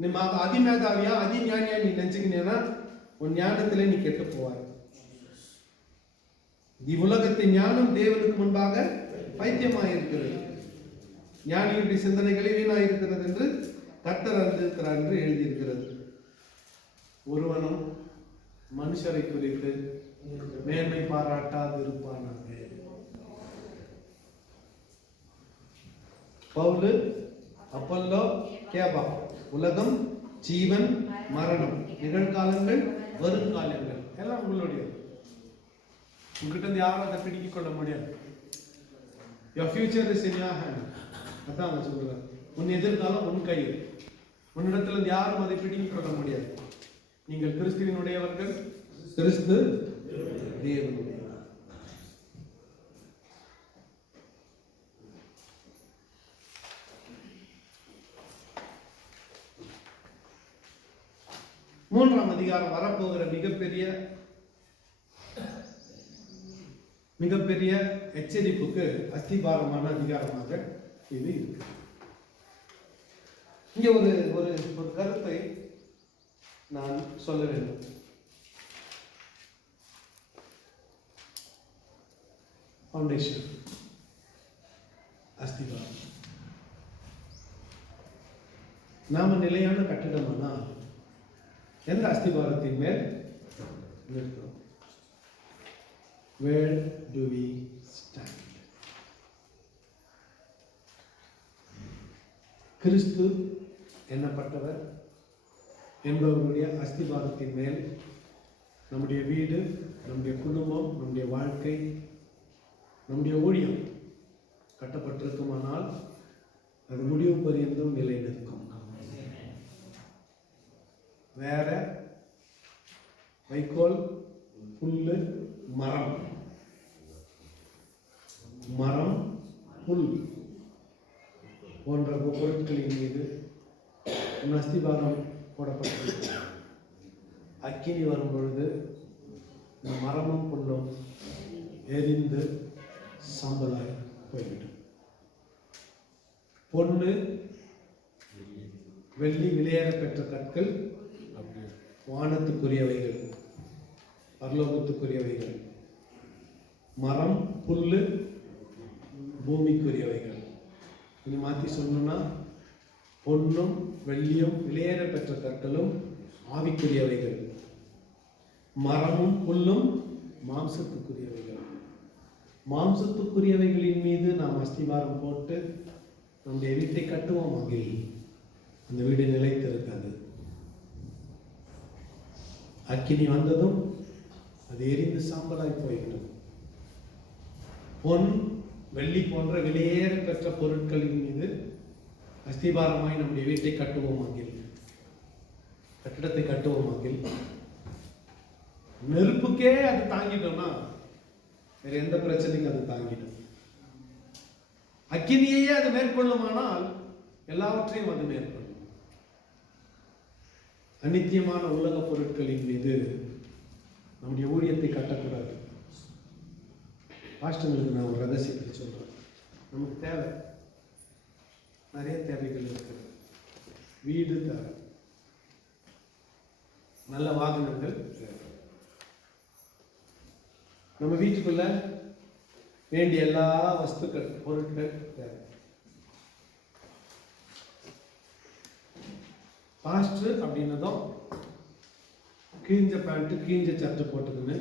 நீ அதிமேதாவியா அதிஞானியா நீ நினைச்சுக்கினேன்னா உன் ஞானத்திலே நீ கெட்டு போவாய். உலகத்தின் ஞானம் தேவனுக்கு முன்பாக பைத்தியமாயிருக்கிறது, ஞானியுடைய சிந்தனைகளே வீணாயிருக்கிறது என்று கர்த்தர் அறிந்திருக்கிறார் என்று எழுதியிருக்கிறது. ஒருவனும் மனுஷரை குறித்து மேன்மை பாராட்டாது இருப்பானாக. பவுல், அப்பல்லோ, கேபா, உலகம், ஜீவன், மரணம், நிகழ்காலங்கள், வருங்காலங்கள் எல்லாம் உங்களுடையது. உங்ககிட்ட இருந்து யாரும் அதை பிடிக்க கொள்ள முடியாது. Your future is in your hand. அதான் நான் சொல்றேன். உன் எதிர்காலம் உன் கையில். உன்னிடத்துல இருந்து யாரும் அதை பிடிக்க கொள்ள முடியாது. நீங்கள் கிறிஸ்துவினுடையவர்கள், கிறிஸ்து தேவனுடையவர். மூன்றாம் அதிகாரம் வரப்போகிற மிகப்பெரிய எச்சரிப்புக்கு அஸ்திபாரமான அதிகாரமாக இது இருக்கு. இங்க ஒரு கருத்தை நான் சொல்ல வேண்டும். ஃபவுண்டேஷன், அஸ்திபாரம். நாம நிலையான கட்டிடமானா எந்த அஸ்திபாரத்தின் மேல் நிற்கிறோம்? Where do we stand? கிறிஸ்து எண்ணப்பட்டவர் என்பவருடைய அஸ்திபாரத்தின் மேல் நம்முடைய வீடு, நம்முடைய குடும்பம், நம்முடைய வாழ்க்கை, நம்முடைய ஊழியம் கட்டப்பட்டிருக்குமானால் அது முடிவு பரியந்தம் நிலை நிற்கும். வேற வைக்கோல், புல்லு, மரம், புல் போன்ற பொருட்களின் மீது அஸ்திபாரம் போடப்பட்டிருக்கு. அக்கினி வரும் பொழுது இந்த மரமும் புல்லும் எரிந்து சாம்பலாய் போய்விடும். பொன்னு, வெள்ளி, விலையேற பெற்ற கற்கள் வானத்துக்குரியவைகள், பரலோகத்துக்குரியவைகள். மரம், புல்லு பூமிக்குரியவைகள். இது மாற்றி சொல்லணும்னா பொன்னும் வெள்ளியும் விலையேற பெற்ற கற்களும் ஆவிக்குரியவைகள், மரமும் புல்லும் மாம்சத்துக்குரியவைகள். மாம்சத்துக்குரியவைகளின் மீது நாம் அஸ்திவாரம் போட்டு நம்முடைய வீட்டை கட்டுவோம். ஆகில் அந்த வீடு நிலைத்திருக்காது. அக்கினி வந்ததும் அது எரிந்து சாம்பலாய் போய்விடும். பொன், வெள்ளி போன்ற விலையேற பெற்ற பொருட்களின் மீது அஸ்திபாரமாய் நம்முடைய வீட்டை கட்டுவோமாகில், கட்டிடத்தை கட்டுவோமாகில், நெருப்புக்கே அது தாங்கிட்டோம்னா வேற எந்த பிரச்சனைக்கும் அது தாங்கிடும். அக்கினியையே அது மேற்கொள்ளுமானால் எல்லாவற்றையும் அது மேற்கொள்ளும். அநித்தியமான உலக பொருட்களின் மீது நம்முடைய ஊழியத்தை கட்டக்கூடாது. பாஸ்டர்களுக்கு நான் ஒரு ரகசியத்தை சொல்றேன். நமக்கு தேவை, நிறைய தேவைகள் இருக்கிறது. வீடு தேவை, நல்ல வாகனங்கள் தேவை. நம்ம வீட்டுக்குள்ள வேண்டிய எல்லா வஸ்துக்கள், பொருட்கள் தேவை. பாஸ்டர் அப்படின்னதும் கிழிஞ்ச பேண்ட், கிழிஞ்ச சட்டை போட்டுக்கின்னு,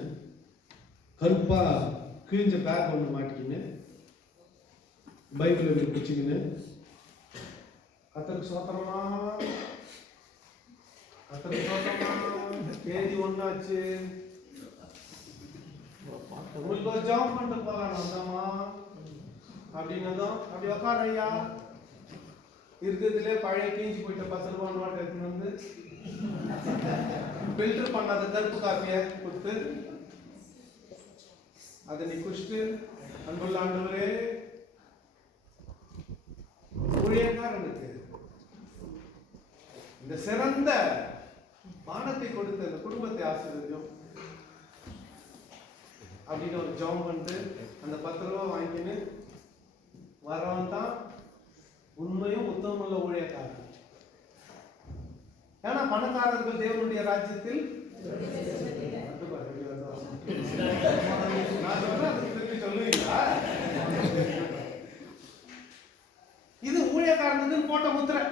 கருப்பா கிழிஞ்ச பேக் ஒன்று மாட்டிக்கின்னு, பைபிள் இப்படி பிடிச்சிக்கின்னு, கத்தருக்கு சோத்திரமா, கத்தருக்கு சோத்திரமா, தேதி ஒன்றாச்சு, உங்களுக்கு ஒரு ஜாப் பண்ணிட்டு போகலாம் வந்தோமா அப்படின்னதும் அப்படி உக்கார ஐயா, இருக்கிறதுலே பழைய கிழிஞ்சு போயிட்ட 10 ரூபா நோட்டு எடுத்துன்னு வந்து ஃபில்டர் பண்ணாத கருப்பு காப்பியை கொடுத்து அதை நீ குடிச்சிட்டு, அன்புள்ள ஆண்டவரே, ஊழியக்காரனுக்கு இந்த சிறந்த பானத்தை கொடுத்து அந்த குடும்பத்தை ஆசீர்வதியும் அப்படின்னு ஒரு ஜாம் பண்ணிட்டு அந்த 10 ரூபா வாங்கிக்கின்னு வரவன் தான் உண்மையும் உத்தமமுள்ள ஊழியக்காரன். ஏன்னா பணக்காரர்கள் தேவனுடைய ராஜ்யத்தில் நான் சொல்றேன், அதுக்கு திருப்பி சொல்லுவீங்களா? இது ஊழியக்காரனுக்கு போட்ட முத்திரை.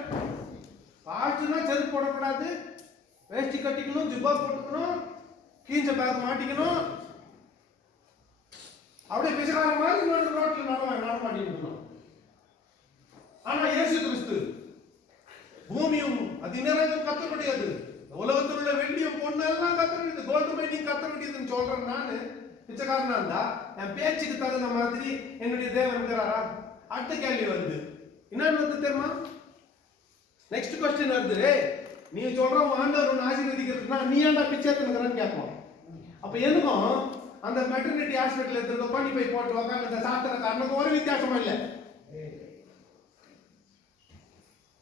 பாஸ்டர்னா செருப்பு போடக்கூடாது, வேஷ்டி கட்டிக்கணும், ஜிப்பா போட்டுக்கணும், கீஞ்ச பேக் மாட்டிக்கணும், அப்படியே பிச்சைக்கார மாதிரி இன்னொரு ரோட்ல நடமாட்டிக்கணும். ஆனா இயேசு கிறிஸ்து பூமியும் அது நிறைவும் கத்தக்கூடியது, உலகத்தில் உள்ள வெள்ளியும் பொண்ணெல்லாம் கத்தக்கூடியது, கோல்டு மைனிங் கத்தக்கூடியதுன்னு சொல்றேன். நானு பிச்சைக்காரனா இருந்தா என் பேச்சுக்கு தகுந்த மாதிரி என்னுடைய தேவன் இருக்கிறாரா? அடுத்த கேள்வி வருது, என்னன்னு வந்து தெரியுமா? நெக்ஸ்ட் கொஸ்டின் வருது, நீ சொல்ற ஆண்டவர் ஒன்று ஆசீர்வதிக்கிறதுனா நீ ஏன்டா பிச்சை எடுத்துக்கிறான்னு கேட்போம். அப்ப எனக்கும் அந்த மெட்டர்னிட்டி ஹாஸ்பிட்டல் எடுத்துருக்க பண்ணி போய் போட்டு உட்காந்து இந்த சாஸ்திரக்காரனுக்கு ஒரு வித்தியாசமும் இல்லை.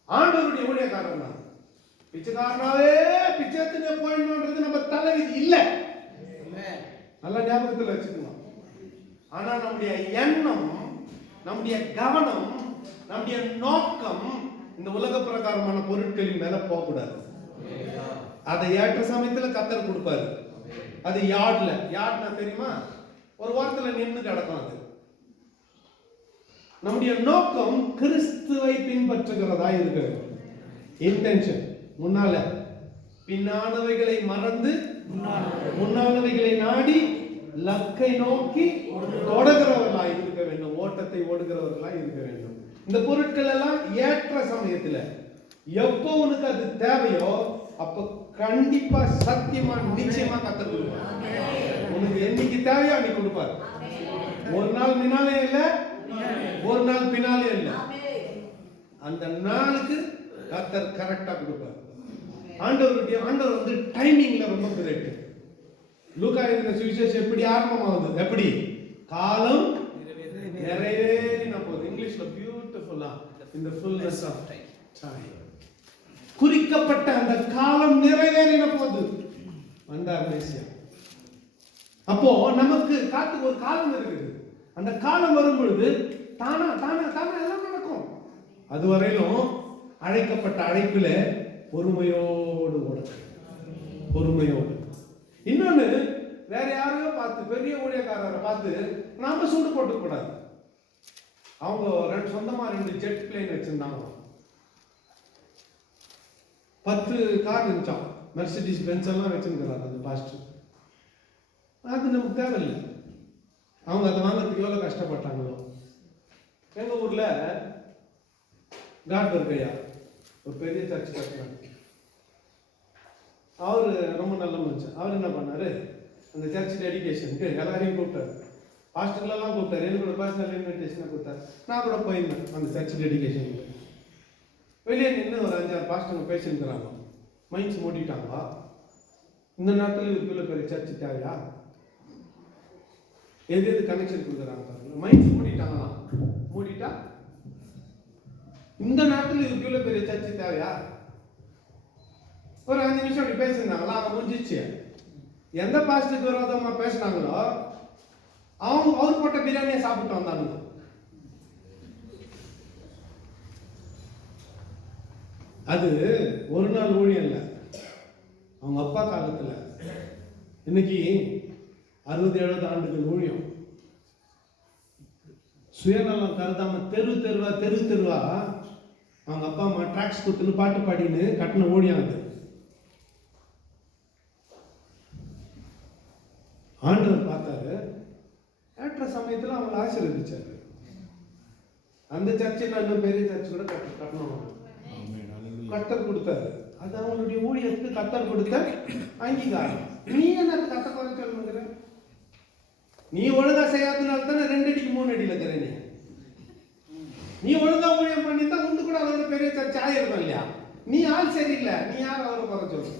ஆண்டவருடைய ஊழியக்காரன் தான். பிச்சைக்காரனாவே பிச்சை எடுத்துட்டு போயிடணுன்றது நம்ம தலைவிதி இல்லை. நல்ல ஞாபகத்தில் வச்சுக்கணும். ஆனா நம்முடைய எண்ணம், நம்முடைய கவனம், நம்முடைய நோக்கம் இந்த உலக பிரகாரமான பொருட்களின் மேல போகக்கூடாது. அதை ஏற்ற சமயத்துல கத்தர் கொடுப்பாரு. அது யார்ட்னா தெரியுமா? ஒரு வாரத்துல நின்று கிடக்கும். அது நம்முடைய நோக்கம் கிறிஸ்துவை பின்பற்றுகிறதா இருக்க வேண்டும். இன்டென்ஷன் முன்னால, பின்னானவைகளை மறந்து முன்னானவைகளை நாடி லக்கை நோக்கி ஓடுகிறவர்களாய் இருக்க வேண்டும். ஓட்டத்தை ஓடுகிறவர்களாய் இருக்க வேண்டும். இந்த பொருட்கள் எல்லாம் ஏற்ற சமயத்துல எப்போ உனக்கு அது தேவையோ அப்ப கண்டிப்பா சத்தியமா நிச்சயமா கத்தர் கொடுப்பார். உனக்கு என்னைக்கு தேவையோ அன்னைக்கு கொடுப்பார். ஒரு நாள் முன்னாலே இல்ல, ஒரு நாள் பின்னாலே இல்ல, அந்த நாளுக்கு கத்தர் கரெக்டா கொடுப்பார். ஆண்டவர் வந்து டைமிங்ல ரொம்ப கிரேட். லூக்கா எழுதின சுவிசேஷம் எப்படி ஆரம்பமாகுது? எப்படி? காலம் நிறைவேறின போது. இங்கிலீஷ்ல பியூட்டிஃபுல்லா இந்த ஃபுல்னஸ் ஆஃப் டைம், குறிக்கப்பட்ட அந்த காலம் நிறைவேறின போது வந்தார் மேசியா. அப்போ நமக்கு காத்துக்கு ஒரு காலம் இருக்குது. அந்த காலம் வரும் பொழுது தானா தானா தானா எல்லாம் நடக்கும். அதுவரையிலும் அழைக்கப்பட்ட அழைப்புல பொறுமையோடு ஓடணும். பொறுமையோடு. இன்னொன்னு, வேற யாரையோ பார்த்து, பெரிய ஊழியக்காரரை பார்த்து நாம சூடு போட்டு கூடாது. அவங்க சொந்தமா 2 ஜெட் பிளேன் வச்சிருந்தாங்க. 10 கார் இருந்துச்சான், மெர்சிடிஸ் பென்ஸ் எல்லாம் வச்சிருக்கிறார் அந்த பாஸ்டர். அது நமக்கு தேவையில்லை. அவங்க அதை வாங்கிறதுக்கு எவ்வளவு கஷ்டப்பட்டாங்களோ. எங்க ஊர்ல காட்பர் கையா ஒரு பெரிய சர்ச் கட்டினாங்க. அவரு ரொம்ப நல்ல மனுஷன். அவர் என்ன பண்ணாரு, அந்த சர்ச் டெடிகேஷனுக்கு எல்லாரையும் கூப்பிட்டாரு. பாஸ்டர்களெல்லாம் கூப்பிட்டாரு. எனக்கு கூட பர்சனல் இன்விடேஷனை கொடுத்தாரு. நான் கூட போயிருந்தேன் அந்த சர்ச் டெடிகேஷனுக்கு. வெளியே நின்று ஒரு 5-6 பாஸ்டர்கள் பேசியிருக்கிறாங்க. மைண்ட்ஸ் மூடிட்டாங்களா? இந்த நேரத்தில் இதுக்குள்ள பெரிய சர்ச் தேவையா? எது கனெக்ஷன் கொடுக்குறாங்க பாருங்க. மைண்ட்ஸ் மூடிட்டாங்களா? மூடிட்டா இந்த நேரத்தில் இதுக்குள்ள பெரிய சர்ச் தேவையா? ஒரு 5 நிமிஷம் அப்படி பேசியிருந்தாங்களா? அவங்க முடிஞ்சிச்சு. எந்த பாஸ்டருக்கு விரோதமா பேசினாங்களோ அவர் போட்ட பிரியாணியை சாப்பிட்டு வந்தாங்க. அது ஒரு நாள் ஊழியம் இல்லை. அவங்க அப்பா காலத்துல, இன்னைக்கு 60-70 ஆண்டுகள் ஊழியம். சுயநலம் கருதாம தெரு தெருவா அவங்க அப்பா அம்மா டிராக்ஸ் கொடுத்துன்னு பாட்டு பாடின்னு கட்டின ஊழியம் அது. ஆண்டவர் பார்த்தாரு, ஏற்ற சமயத்துல அவங்களை ஆசீர்வதிச்சாரு. அந்த சர்ச்சையில் இன்னும் பெரிய சர்ச்சை கூட கட்டணும் கத்தர் கொடுத்தாரு. அது அவங்களுடைய ஊழியத்துக்கு கத்தர் கொடுத்த அங்கீகாரம். நீ என்ன கத்த குறை சொல்லுங்கிற? நீ ஒழுங்கா செய்யாதனால தானே 2 அடிக்கு 3 அடியில் இருக்கிற. நீ ஒழுங்கா ஊழியம் பண்ணித்தான் உண்டு கூட அதோட பெரிய சர்ச்சை ஆயிருக்கும் இல்லையா? நீ ஆள் சரியில்லை, நீ யார் அவரை குறை சொல்லு?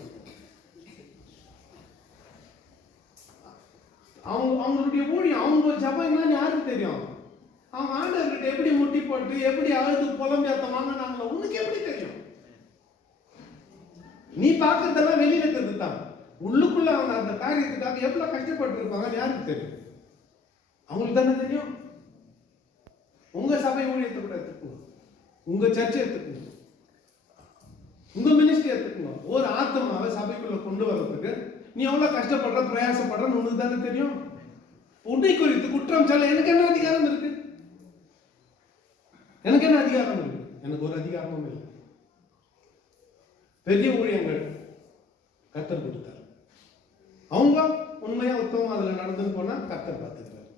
அவங்களுடைய ஊழியம், அவங்க ஜபம் என்னன்னு யாருக்கு தெரியும்? அவங்க ஆண்டவர்கிட்ட எப்படி முட்டி போட்டு எப்படி அழுது புலம்பியாத்த வாங்கினாங்களோ உனக்கு எப்படி தெரியும்? நீ பார்க்கறதெல்லாம் வெளியில இருக்கிறது தான். உள்ளுக்குள்ள அவங்க அந்த காரியத்துக்காக எவ்வளவு கஷ்டப்பட்டு இருப்பாங்க யாருக்கு தெரியும்? அவங்களுக்கு தானே தெரியும். உங்க சபை ஊழியத்தை கூட எடுத்துக்கணும், உங்க சர்ச்சை எடுத்துக்கணும், உங்க மினிஸ்ட்ரி விஷயத்துக்குங்க ஒரு ஆத்மாவை சபைக்குள்ள கொண்டு வர்றதுக்கு நீ எவ்வளவு கஷ்டப்படுற பிரயாசப்படுறன்னு உனக்கு தானே தெரியும். உன்னை குறித்து குற்றம் சொல்ல எனக்கு என்ன அதிகாரம் இருக்கு? எனக்கு என்ன அதிகாரம் இருக்கு? எனக்கு ஒரு அதிகாரமும் இல்லை. பெரிய ஊழியங்கள் கர்த்தர் கொடுத்தார். அவங்க உண்மையா உத்தமம் அதுல நடந்து போனா கர்த்தர் பார்த்துக்கிறார்.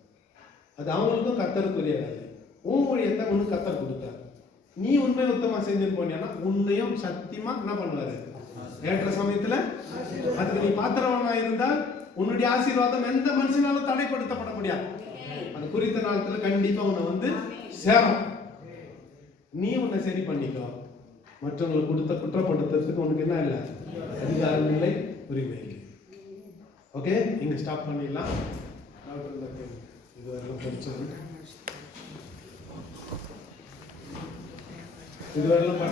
அது அவங்களுக்கும் கர்த்தருக்குரிய வேலை. உன் ஊழியத்தை உனக்கு கர்த்தர் கொடுத்தார். நீ உண்மை உத்தமா செஞ்சுட்டு போனீங்கன்னா உன்னையும் சத்தியமா என்ன பண்ணுவாரு? ஏற்ற சமயத்துல அதுக்கு நீ பாத்திரவனா இருந்தால் உன்னுடைய ஆசீர்வாதம் எந்த மனுஷனாலும் தடைப்படுத்தப்பட முடியாது. அது குறித்த நாளத்துல கண்டிப்பா உன்னை வந்து சேரும். நீ உன்னை சரி பண்ணிக்கோ. மற்றவங்களுக்கு கொடுத்த குற்றப்படுத்துறதுக்கு உனக்கு என்ன இல்லை? அதிகாரம் இல்லை, உரிமை இல்லை. ஓகே, இங்க ஸ்டாப் பண்ணிடலாம். இதுவரைக்கும் படிச்சது இதுவரையிலும்